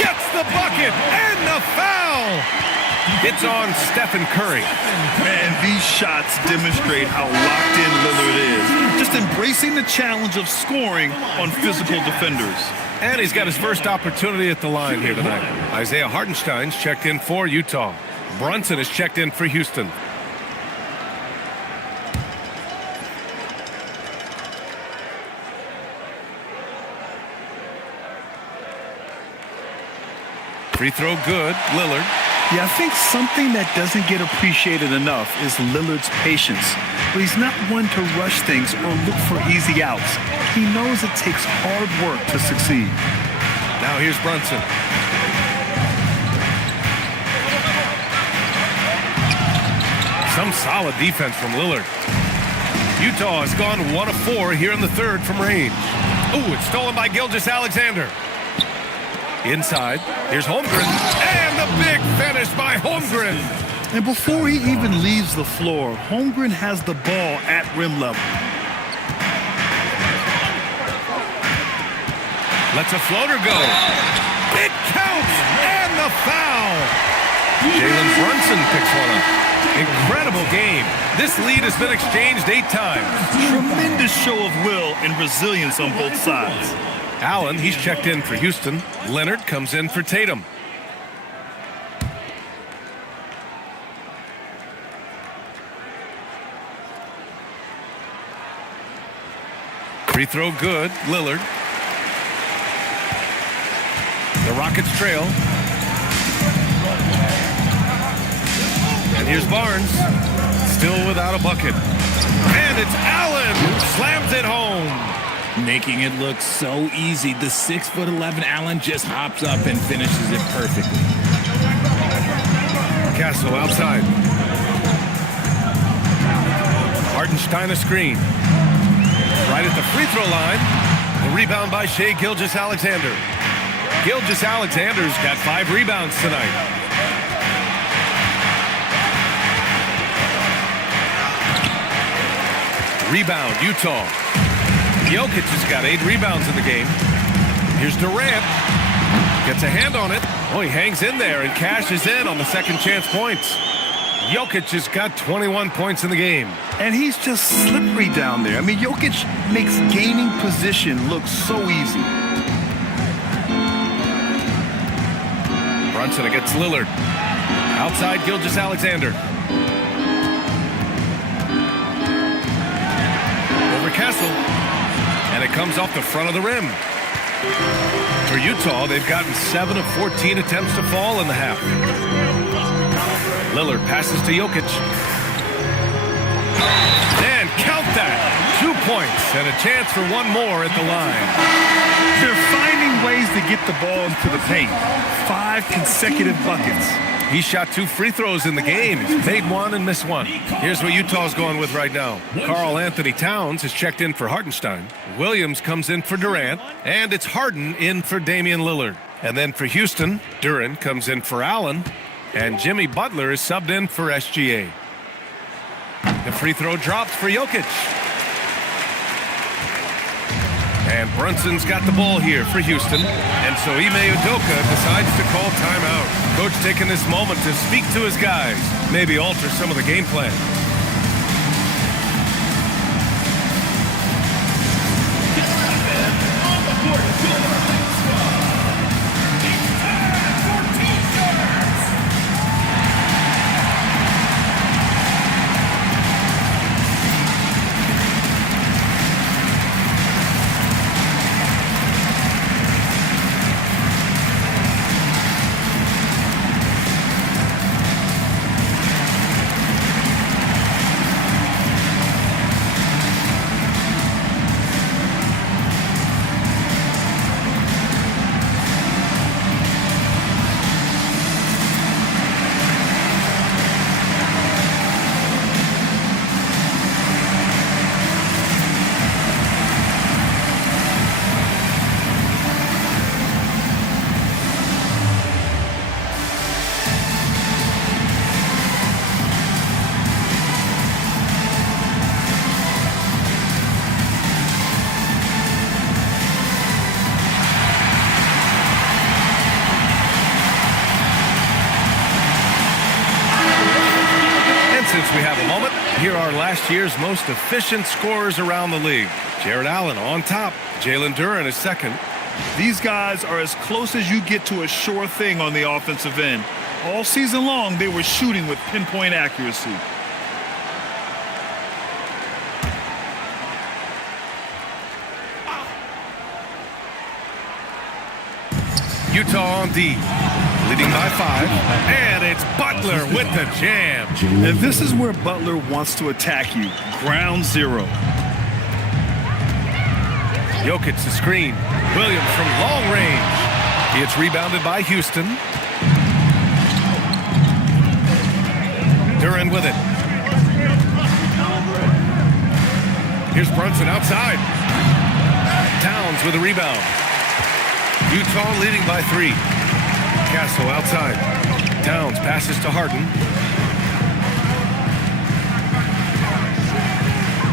Gets the bucket and the foul. It's on Stephen Curry. Man, these shots demonstrate how locked in Lillard is. Just embracing the challenge of scoring on physical defenders. And he's got his first opportunity at the line here tonight. Isaiah Hartenstein's checked in for Utah. Brunson is checked in for Houston. Free throw good, Lillard. Yeah, I think something that doesn't get appreciated enough is Lillard's patience. But he's not one to rush things or look for easy outs. He knows it takes hard work to succeed. Now here's Brunson. Some solid defense from Lillard. Utah has gone 1 of 4 here in the third from range. Ooh, it's stolen by Gilgeous-Alexander. Inside, here's Holmgren, and the big finish by Holmgren. And before he even leaves the floor, Holmgren has the ball at rim level. Lets a floater go. It counts, and the foul. Jalen Brunson picks one up. Incredible game. This lead has been exchanged 8 times. Tremendous show of will and resilience on both sides. Allen, he's checked in for Houston. Leonard comes in for Tatum. Free throw good, Lillard. The Rockets trail. And here's Barnes, still without a bucket. And it's Allen who slams it home. Making it look so easy. The 6'11" Allen just hops up and finishes it perfectly. Castle outside. Hartenstein a screen. Right at the free throw line. The rebound by Shai Gilgeous-Alexander. Gilgeous-Alexander's got 5 rebounds tonight. Rebound, Utah. Jokic has got 8 rebounds in the game. Here's Durant. Gets a hand on it. Oh, he hangs in there and cashes in on the second chance points. Jokic has got 21 points in the game. And he's just slippery down there. I mean, Jokic makes gaining position look so easy. Brunson against Lillard. Outside Gilgeous-Alexander. Over Castle. And it comes off the front of the rim. For Utah, they've gotten 7 of 14 attempts to fall in the half. Lillard passes to Jokic. And Count that. 2 points and a chance for one more at the line. They're finding ways to get the ball into the paint. 5 consecutive buckets. He shot 2 free throws in the game, made 1 and missed 1. Here's what Utah's going with right now. Karl Anthony Towns has checked in for Hartenstein. Williams comes in for Durant, and it's Harden in for Damian Lillard. And then for Houston, Duren comes in for Allen, and Jimmy Butler is subbed in for SGA. The free throw drops for Jokic. And Brunson's got the ball here for Houston. And so Ime Udoka decides to call timeout. Coach taking this moment to speak to his guys, maybe alter some of the game plan. Since we have a moment, here are last year's most efficient scorers around the league. Jared Allen on top. Jalen Duren is second. These guys are as close as you get to a sure thing on the offensive end. All season long, they were shooting with pinpoint accuracy. Utah on D, leading by 5, and it's Butler with the jam. And this is where Butler wants to attack you. Ground zero. Jokic the screen. Williams from long range. It's rebounded by Houston. Duren with it. Here's Brunson outside. Towns with a rebound. Utah leading by 3. Castle outside. Towns passes to Harden.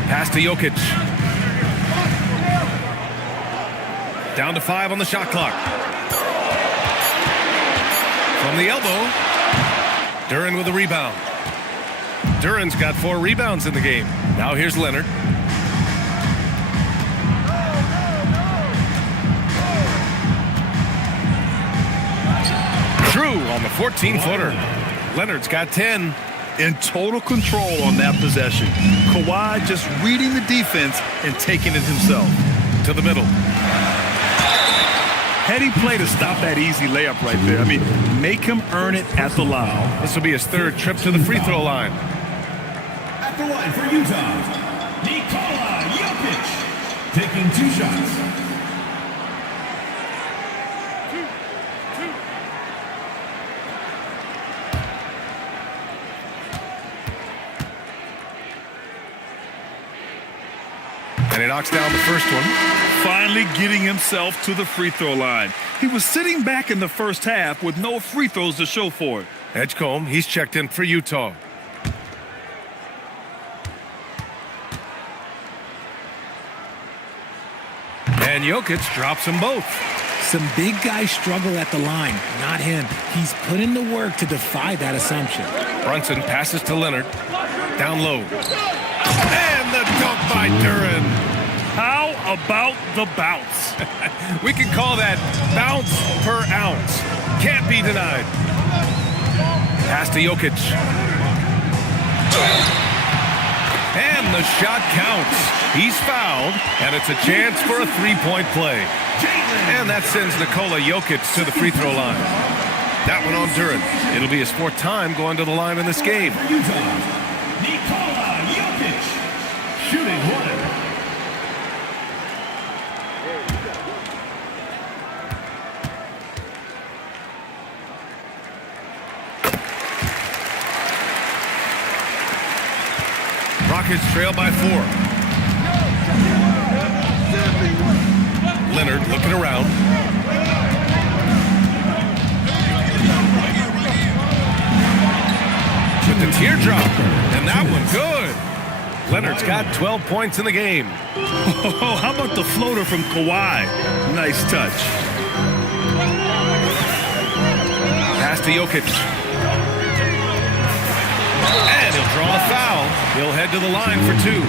Pass to Jokic. Down to 5 on the shot clock. From the elbow. Duren with a rebound. Duren's got 4 rebounds in the game. Now here's Leonard. Drew on the 14-footer. Leonard's got 10. In total control on that possession. Kawhi just reading the defense and taking it himself. To the middle. Heady play to stop that easy layup right there. I mean, make him earn it at the line. This will be his 3rd trip to the free throw line. At the line for Utah, Nikola Jokic, taking 2 shots. And he knocks down the first one. Finally getting himself to the free throw line. He was sitting back in the first half with no free throws to show for it. Edgecombe, he's checked in for Utah. And Jokic drops them both. Some big guys struggle at the line, not him. He's put in the work to defy that assumption. Brunson passes to Leonard. Down low. And the dunk by Duren. How about the bounce? We can call that bounce per ounce. Can't be denied. Pass to Jokic. And the shot counts. He's fouled, and it's a chance for a 3-point play. And that sends Nikola Jokic to the free throw line. That one on Duren. It'll be his 4th time going to the line in this game. shooting one. Rockets trail by 4. Leonard looking around. With the teardrop. And that one good. Leonard's got 12 points in the game. Oh, how about the floater from Kawhi? Nice touch. Pass to Jokic. And he'll draw a foul. He'll head to the line for 2.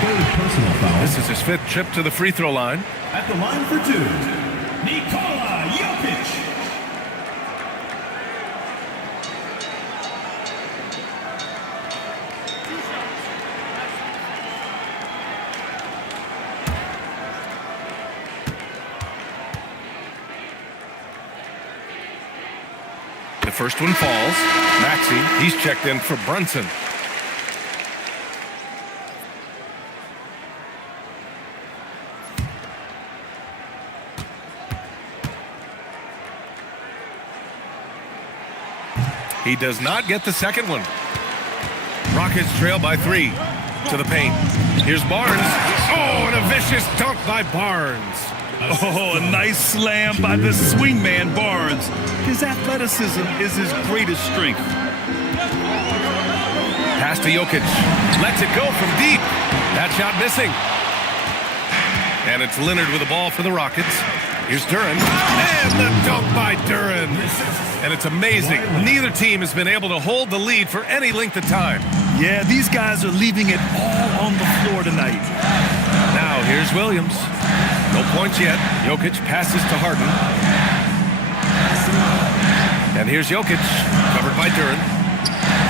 Third personal foul. This is his 5th trip to the free throw line. At the line for 2, Nikola Jokic. The first one falls. Maxey, he's checked in for Brunson. He does not get the second one. Rockets trail by 3 to the paint. Here's Barnes. Oh, and a vicious dunk by Barnes. Oh, a nice slam by the swingman Barnes. His athleticism is his greatest strength. Pass to Jokic. Lets it go from deep. That shot missing. And it's Leonard with the ball for the Rockets. Here's Duren. And the dunk by Duren. And it's amazing. Neither team has been able to hold the lead for any length of time. Yeah, these guys are leaving it all on the floor tonight. Now here's Williams. No points yet. Jokic passes to Harden. And here's Jokic, covered by Duren.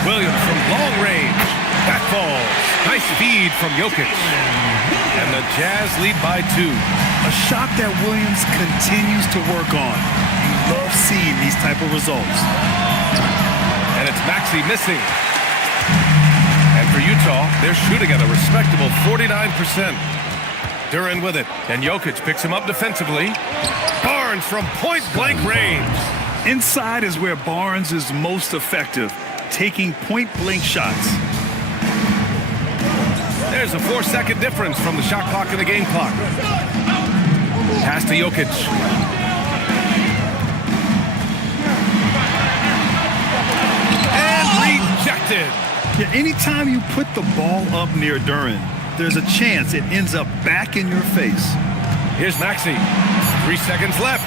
Williams from long range. That falls. Nice feed from Jokic. And the Jazz lead by 2. A shot that Williams continues to work on. You love seeing these type of results. And it's Maxey missing. And for Utah, they're shooting at a respectable 49%. Duren with it. And Jokic picks him up defensively. Barnes from point-blank range. Inside is where Barnes is most effective, taking point-blank shots. There's a 4-second difference from the shot clock and the game clock. Pass to Jokic. And rejected. Yeah, anytime you put the ball up near Duren, there's a chance it ends up back in your face. Here's Maxey. 3 seconds left.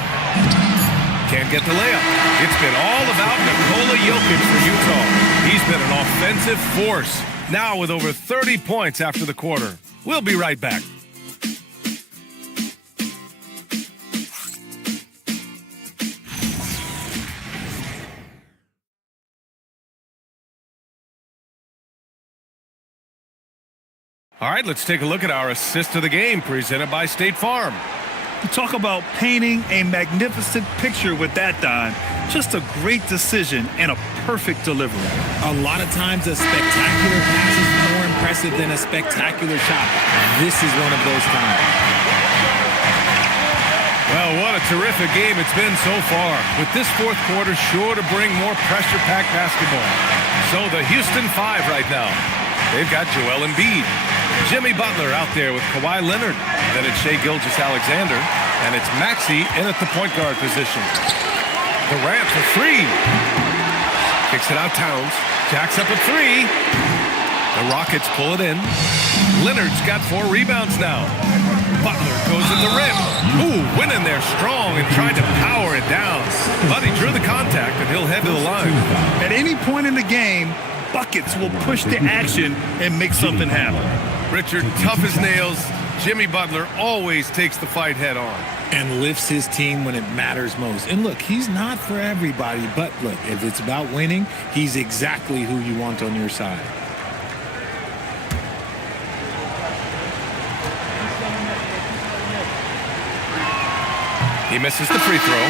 Can't get the layup. It's been all about Nikola Jokic for Utah. He's been an offensive force. Now with over 30 points after the quarter. We'll be right back. All right, let's take a look at our assist of the game presented by State Farm. You talk about painting a magnificent picture with that dime. Just a great decision and a perfect delivery. A lot of times a spectacular pass is more impressive than a spectacular shot. This is one of those times. Well, what a terrific game it's been so far. With this fourth quarter sure to bring more pressure-packed basketball. So the Houston 5 right now. They've got Joel Embiid. Jimmy Butler out there with Kawhi Leonard. Then it's Shai Gilgeous-Alexander. And it's Maxey in at the point guard position. Durant for 3. Kicks it out Towns. Jacks up a 3. The Rockets pull it in. Leonard's got 4 rebounds now. Butler goes at the rim. Ooh, went in there strong and tried to power it down. But he drew the contact and he'll head to the line. At any point in the game, buckets will push the action and make something happen. Richard, tough as nails. Jimmy Butler always takes the fight head on. And lifts his team when it matters most. And look, he's not for everybody, but look, if it's about winning, he's exactly who you want on your side. He misses the free throw.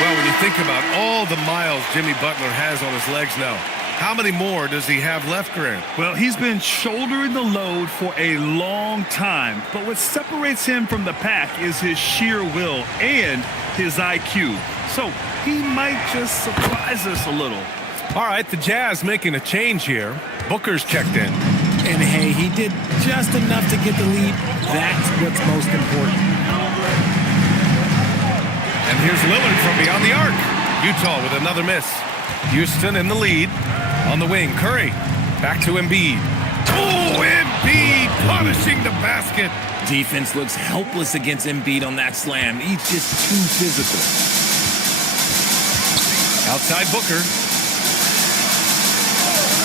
Well, when you think about all the miles Jimmy Butler has on his legs now, How many more does he have left, Grant? Well, he's been shouldering the load for a long time, but what separates him from the pack is his sheer will and his IQ. So he might just surprise us a little. All right, the Jazz making a change here. Booker's checked in. And hey, he did just enough to get the lead. That's what's most important. And here's Lillard from beyond the arc. Utah with another miss. Houston in the lead. On the wing, Curry. Back to Embiid. Oh, Embiid punishing the basket. Defense looks helpless against Embiid on that slam. He's just too physical. Outside Booker.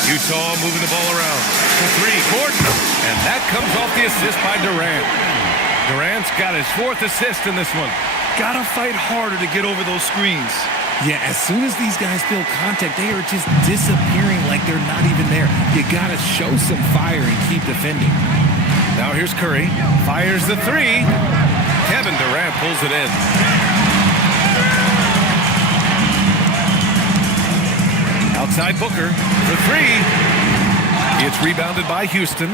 Utah moving the ball around. For three, Gordon. And that comes off the assist by Durant. Durant's got his 4th assist in this one. Gotta fight harder to get over those screens. Yeah, as soon as these guys feel contact, they are just disappearing like they're not even there. You gotta show some fire and keep defending. Now here's Curry. Fires the 3. Kevin Durant pulls it in. Outside Booker for 3. It's rebounded by Houston.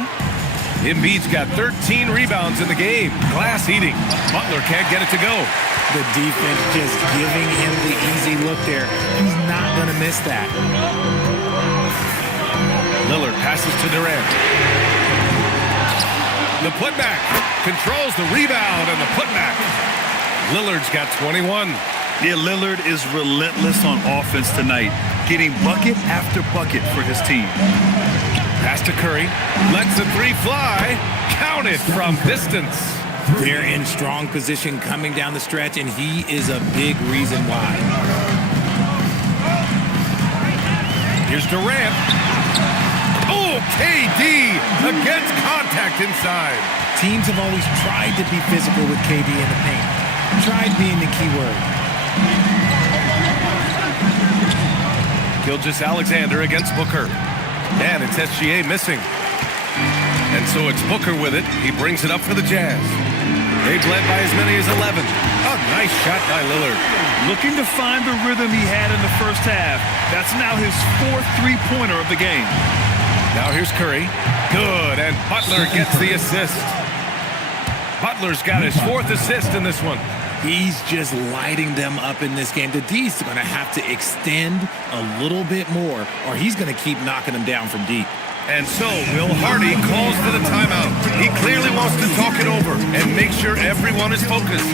Embiid's got 13 rebounds in the game. Glass eating. Butler can't get it to go. The defense just giving him the easy look there. He's not going to miss that. Lillard passes to Durant. The putback. Controls the rebound and the putback. Lillard's got 21. Yeah, Lillard is relentless on offense tonight, getting bucket after bucket for his team. Pass to Curry. Lets the 3 fly. Counted from distance. They're in strong position coming down the stretch, and he is a big reason why. Here's Durant. Oh, KD against contact inside. Teams have always tried to be physical with KD in the paint. Tried being the key word. Gilgeous-Alexander against Booker. And it's SGA missing. And so it's Booker with it. He brings it up for the Jazz. They've led by as many as 11. A nice shot by Lillard. Looking to find the rhythm he had in the first half. That's now his 4th three-pointer of the game. Now here's Curry. Good, and Butler gets the assist. Butler's got his 4th assist in this one. He's just lighting them up in this game. The D's going to have to extend a little bit more, or he's going to keep knocking them down from deep. And so Will Hardy calls for the timeout. He clearly wants to talk it over and make sure everyone is focused.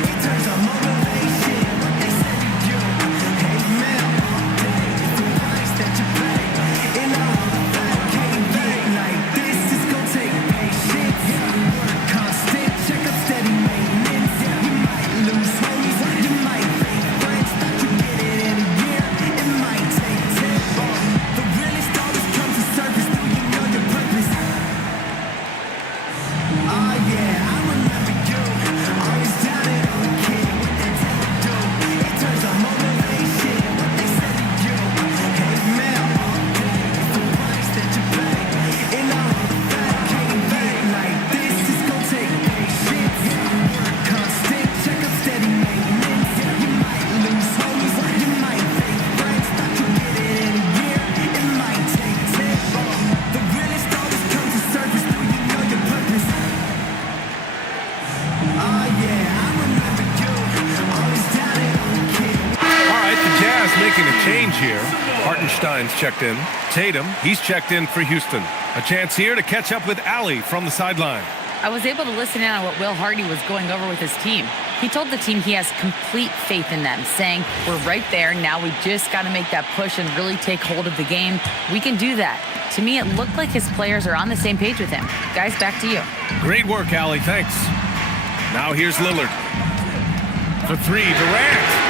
Making a change here. Hartenstein's checked in. Tatum, he's checked in for Houston. A chance here to catch up with Allie from the sideline. I was able to listen in on what Will Hardy was going over with his team. He told the team he has complete faith in them, saying, we're right there. Now we just got to make that push and really take hold of the game. We can do that. To me, it looked like his players are on the same page with him. Guys, back to you. Great work, Allie. Thanks. Now here's Lillard. For 3, Durant.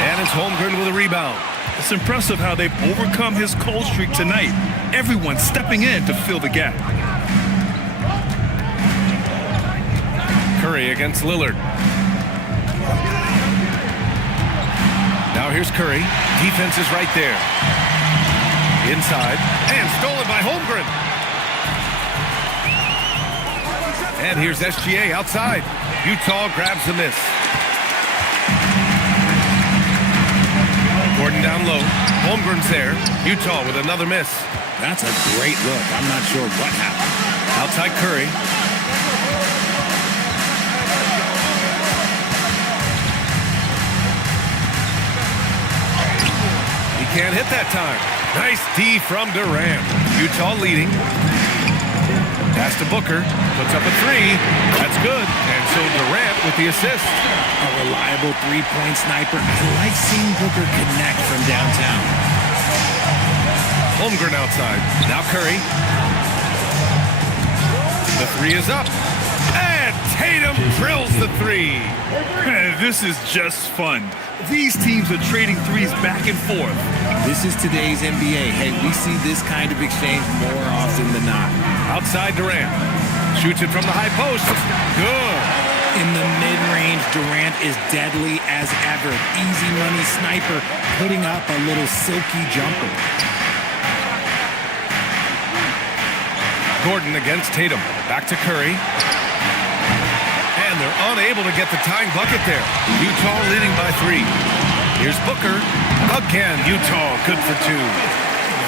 And it's Holmgren with a rebound. It's impressive how they've overcome his cold streak tonight. Everyone stepping in to fill the gap. Curry against Lillard. Now here's Curry. Defense is right there. Inside. And stolen by Holmgren. And here's SGA outside. Utah grabs the miss. Gordon down low. Holmgren's there. Utah with another miss. That's a great look. I'm not sure what happened. Outside Curry. He can't hit that time. Nice D from Durant. Utah leading. Pass to Booker. Puts up a three. That's good. And so Durant with the assist. A reliable three-point sniper. I like seeing Booker connect from downtown. Holmgren outside. Now Curry. The three is up. And Tatum drills the three. Man, this is just fun. These teams are trading threes back and forth. This is today's NBA. Hey, we see this kind of exchange more often than not. Outside Durant. Shoots it from the high post. Good. In the mid-range, Durant is deadly as ever. Easy money sniper, putting up a little silky jumper. Gordon against Tatum. Back to Curry. And they're unable to get the tying bucket there. Utah leading by 3. Here's Booker. Again, Utah good for 2.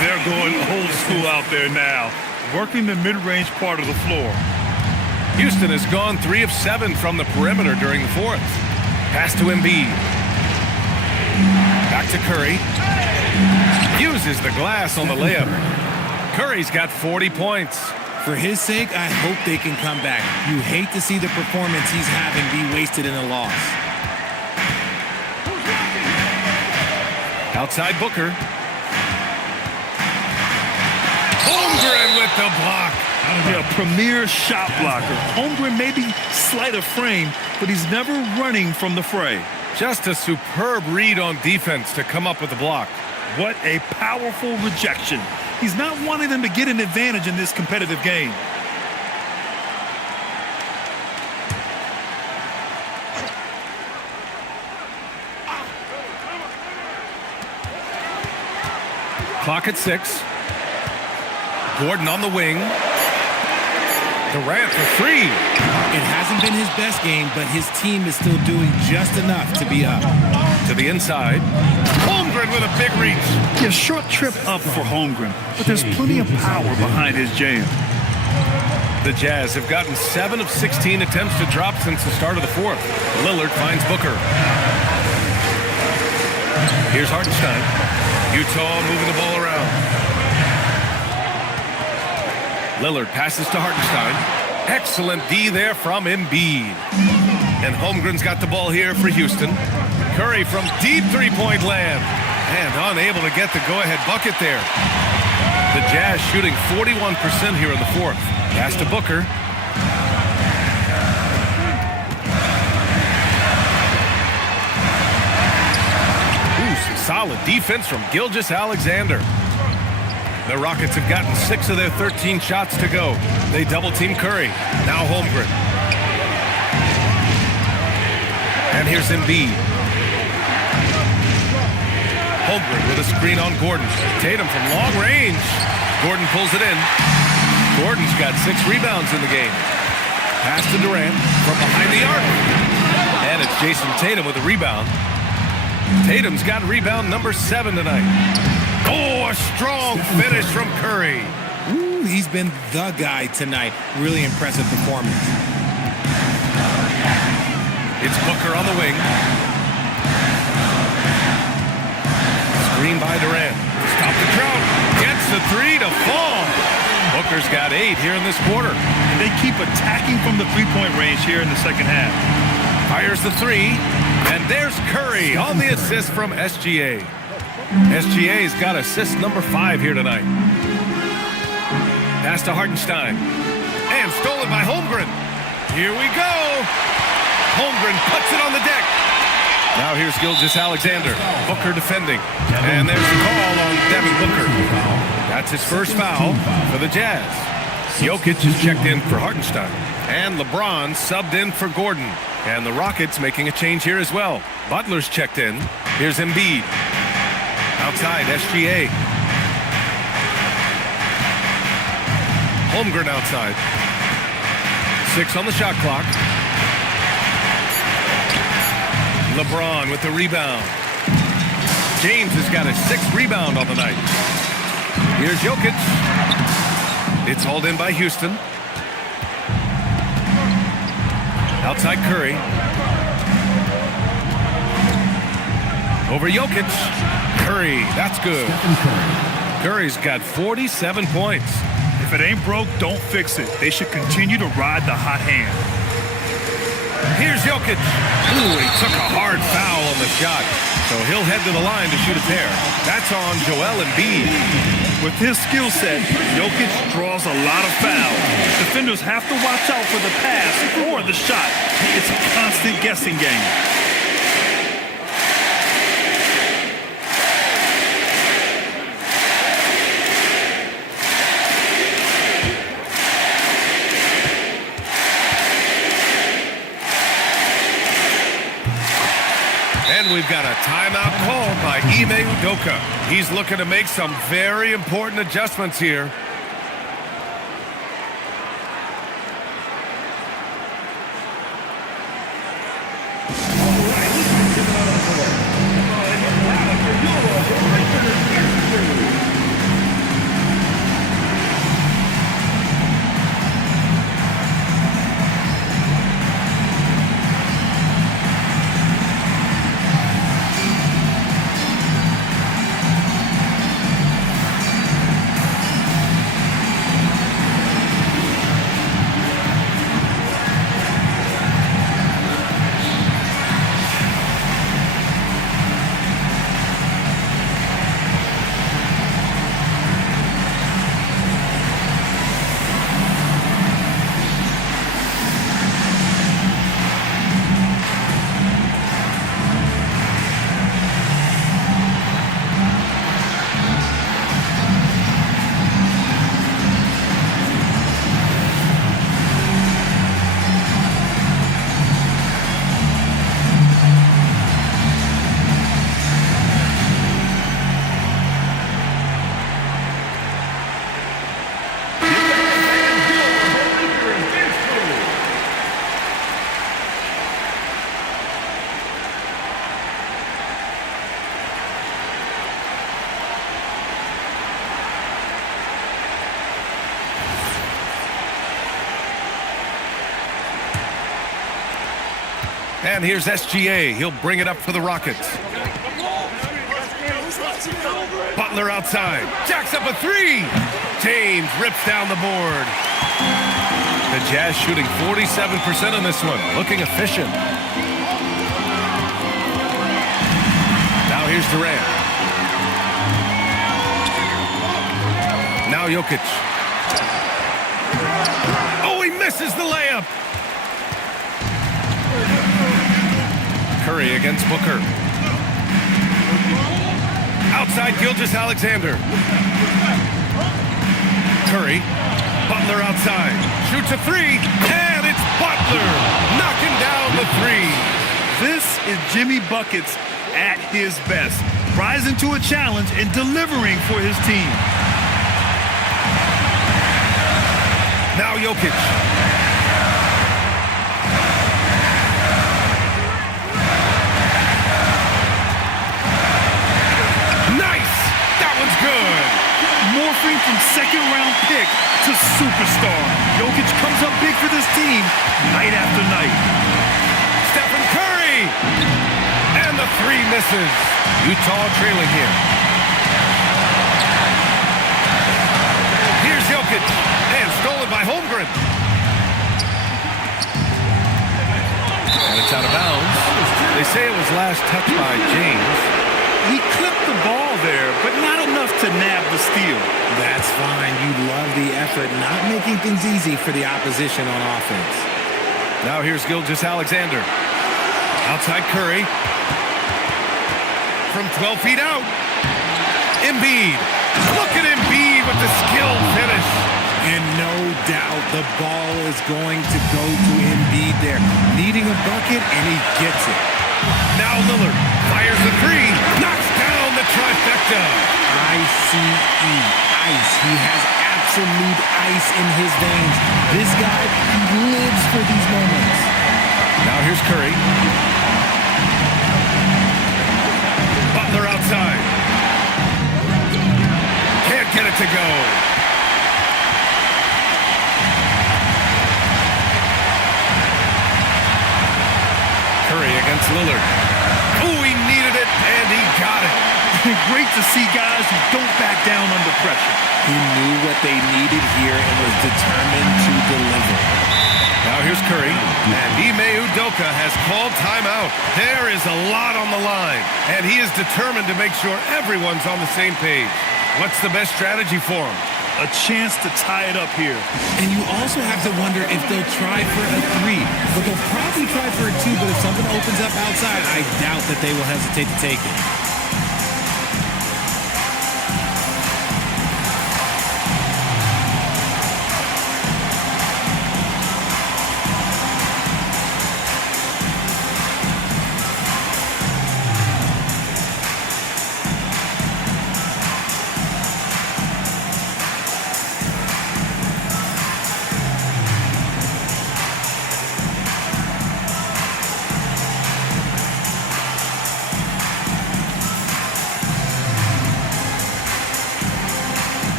They're going old school out there now, working the mid-range part of the floor. Houston has gone 3 of 7 from the perimeter during the 4th. Pass to Embiid. Back to Curry. Uses the glass on the layup. Curry's got 40 points. For his sake, I hope they can come back. You hate to see the performance he's having be wasted in a loss. Outside Booker. Holmgren with the block. Yeah, premier shot blocker. Holmgren may be slight of frame, but he's never running from the fray. Just a superb read on defense to come up with the block. What a powerful rejection. He's not wanting them to get an advantage in this competitive game. Clock at 6. Gordon on the wing. Durant for 3. It hasn't been his best game, but his team is still doing just enough to be up. To the inside. Holmgren with a big reach. Yeah, short trip up for Holmgren, but there's plenty of power behind his jam. The Jazz have gotten 7 of 16 attempts to drop since the start of the 4th. Lillard finds Booker. Here's Hartenstein. Utah moving the ball around. Lillard passes to Hartenstein. Excellent D there from Embiid. And Holmgren's got the ball here for Houston. Curry from deep three-point land. And unable to get the go-ahead bucket there. The Jazz shooting 41% here in the 4th. Pass to Booker. Ooh, some solid defense from Gilgeous-Alexander. The Rockets have gotten 6 of their 13 shots to go. They double-team Curry. Now Holmgren. And here's Embiid. Holmgren with a screen on Gordon. Tatum from long range. Gordon pulls it in. Gordon's got 6 rebounds in the game. Pass to Durant from behind the arc. And it's Jason Tatum with a rebound. Tatum's got rebound number 7 tonight. Oh, a strong finish from Curry. Ooh, he's been the guy tonight. Really impressive performance. It's Booker on the wing. Screen by Durant. Stop the drought. Gets the 3 to fall. Booker's got 8 here in this quarter. And they keep attacking from the three-point range here in the second half. Fires the 3. And there's Curry on the assist from SGA. SGA's got assist number 5 here tonight. Pass to Hartenstein. And stolen by Holmgren. Here we go. Holmgren puts it on the deck. Now here's Gilgeous-Alexander. Booker defending. And there's the call on Devin Booker. That's his first foul for the Jazz. Jokic is checked in for Hartenstein. And LeBron subbed in for Gordon. And the Rockets making a change here as well. Butler's checked in. Here's Embiid. Outside, SGA. Holmgren outside. 6 on the shot clock. LeBron with the rebound. James has got his 6th rebound on the night. Here's Jokic. It's hauled in by Houston. Outside Curry. Over Jokic. Curry, that's good. Curry's got 47 points. If it ain't broke, don't fix it. They should continue to ride the hot hand. Here's Jokic. Ooh, he took a hard foul on the shot. So he'll head to the line to shoot a pair. That's on Joel Embiid. With his skill set, Jokic draws a lot of fouls. Defenders have to watch out for the pass or the shot. It's a constant guessing game. And we've got a timeout called by Ime Udoka. He's looking to make some very important adjustments here. And here's SGA. He'll bring it up for the Rockets. Butler outside. Jacks up a 3. James rips down the board. The Jazz shooting 47% on this one. Looking efficient. Now here's Durant. Now Jokic. Oh, he misses the layup. Curry against Booker. Outside Gilgeous-Alexander. Curry. Butler outside. Shoots a 3. And it's Butler knocking down the 3. This is Jimmy Buckets at his best. Rising to a challenge and delivering for his team. Now Jokic. Good. Morphing from second-round pick to superstar. Jokic comes up big for this team night after night. Stephen Curry! And the 3 misses. Utah trailing here. Here's Jokic. And stolen by Holmgren. And it's out of bounds. They say it was last touched by James. He clipped the ball there, but not enough to nab the steal. That's fine. You love the effort, not making things easy for the opposition on offense. Now here's Gilgeous-Alexander. Outside Curry. From 12 feet out. Embiid. Look at Embiid with the skill finish. And no doubt the ball is going to go to Embiid there. Needing a bucket, and he gets it. Now Lillard fires the 3, knocks down the trifecta. ICE, ice. He has absolute ice in his veins. This guy, he lives for these moments. Now here's Curry. Butler outside. to go. Curry against Lillard. Oh, he needed it, and he got it. Great to see guys who don't back down under pressure. He knew what they needed here and was determined to deliver. Now here's Curry, and Ime Udoka has called timeout. There is a lot on the line, and he is determined to make sure everyone's on the same page. What's the best strategy for him? A chance to tie it up here. And you also have to wonder if they'll try for a 3. But they'll probably try for a 2, but if something opens up outside, I doubt that they will hesitate to take it.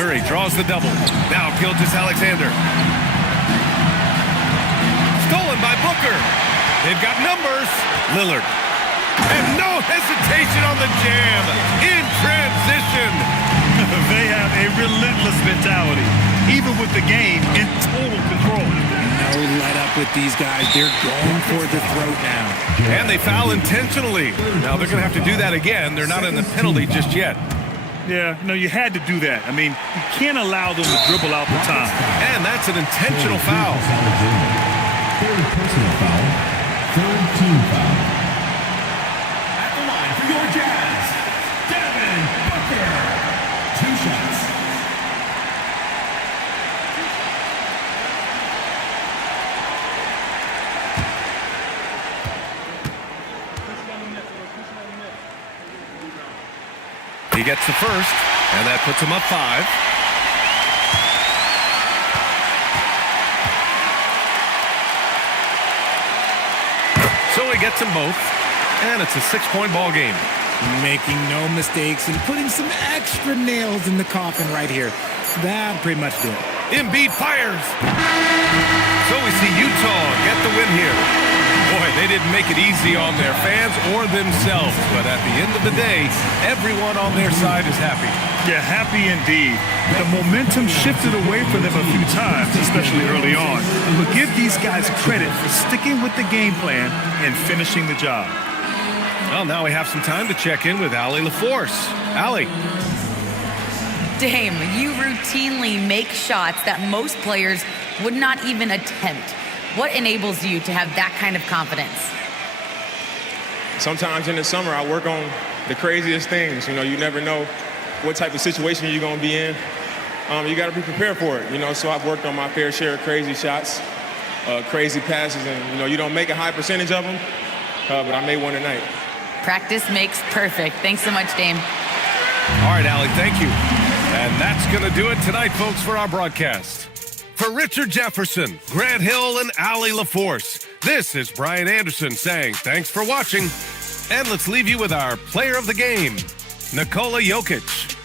Curry draws the double. Now Gilgeous-Alexander. Stolen by Booker. They've got numbers. Lillard. And no hesitation on the jam. In transition. They have a relentless mentality, even with the game in total control. No let up with these guys. They're going for the throat now. And they foul intentionally. Now they're going to have to do that again. They're not in the penalty just yet. Yeah, you had to do that. I mean, you can't allow them to dribble out the time. And that's an intentional foul. Third personal foul. Third team foul. At the line for your Jazz, Devin Booker. 2 shots. He gets the first, and that puts him up 5. So he gets them both, and it's a 6-point ball game. Making no mistakes and putting some extra nails in the coffin right here. That pretty much did it. Embiid fires. So we see Utah get the win here. Boy, they didn't make it easy on their fans or themselves, but at the end of the day, everyone on their side is happy. Yeah, happy indeed. The momentum shifted away from them a few times, especially early on. But give these guys credit for sticking with the game plan and finishing the job. Well, now we have some time to check in with Allie LaForce. Allie. Dame, you routinely make shots that most players would not even attempt. What enables you to have that kind of confidence? Sometimes in the summer, I work on the craziest things. You never know what type of situation you're going to be in. You got to be prepared for it, so I've worked on my fair share of crazy shots, crazy passes, and, you don't make a high percentage of them, but I made one tonight. Practice makes perfect. Thanks so much, Dame. All right, Allie, thank you. And that's going to do it tonight, folks, for our broadcast. For Richard Jefferson, Grant Hill, and Allie LaForce, this is Brian Anderson saying thanks for watching. And let's leave you with our player of the game, Nikola Jokic.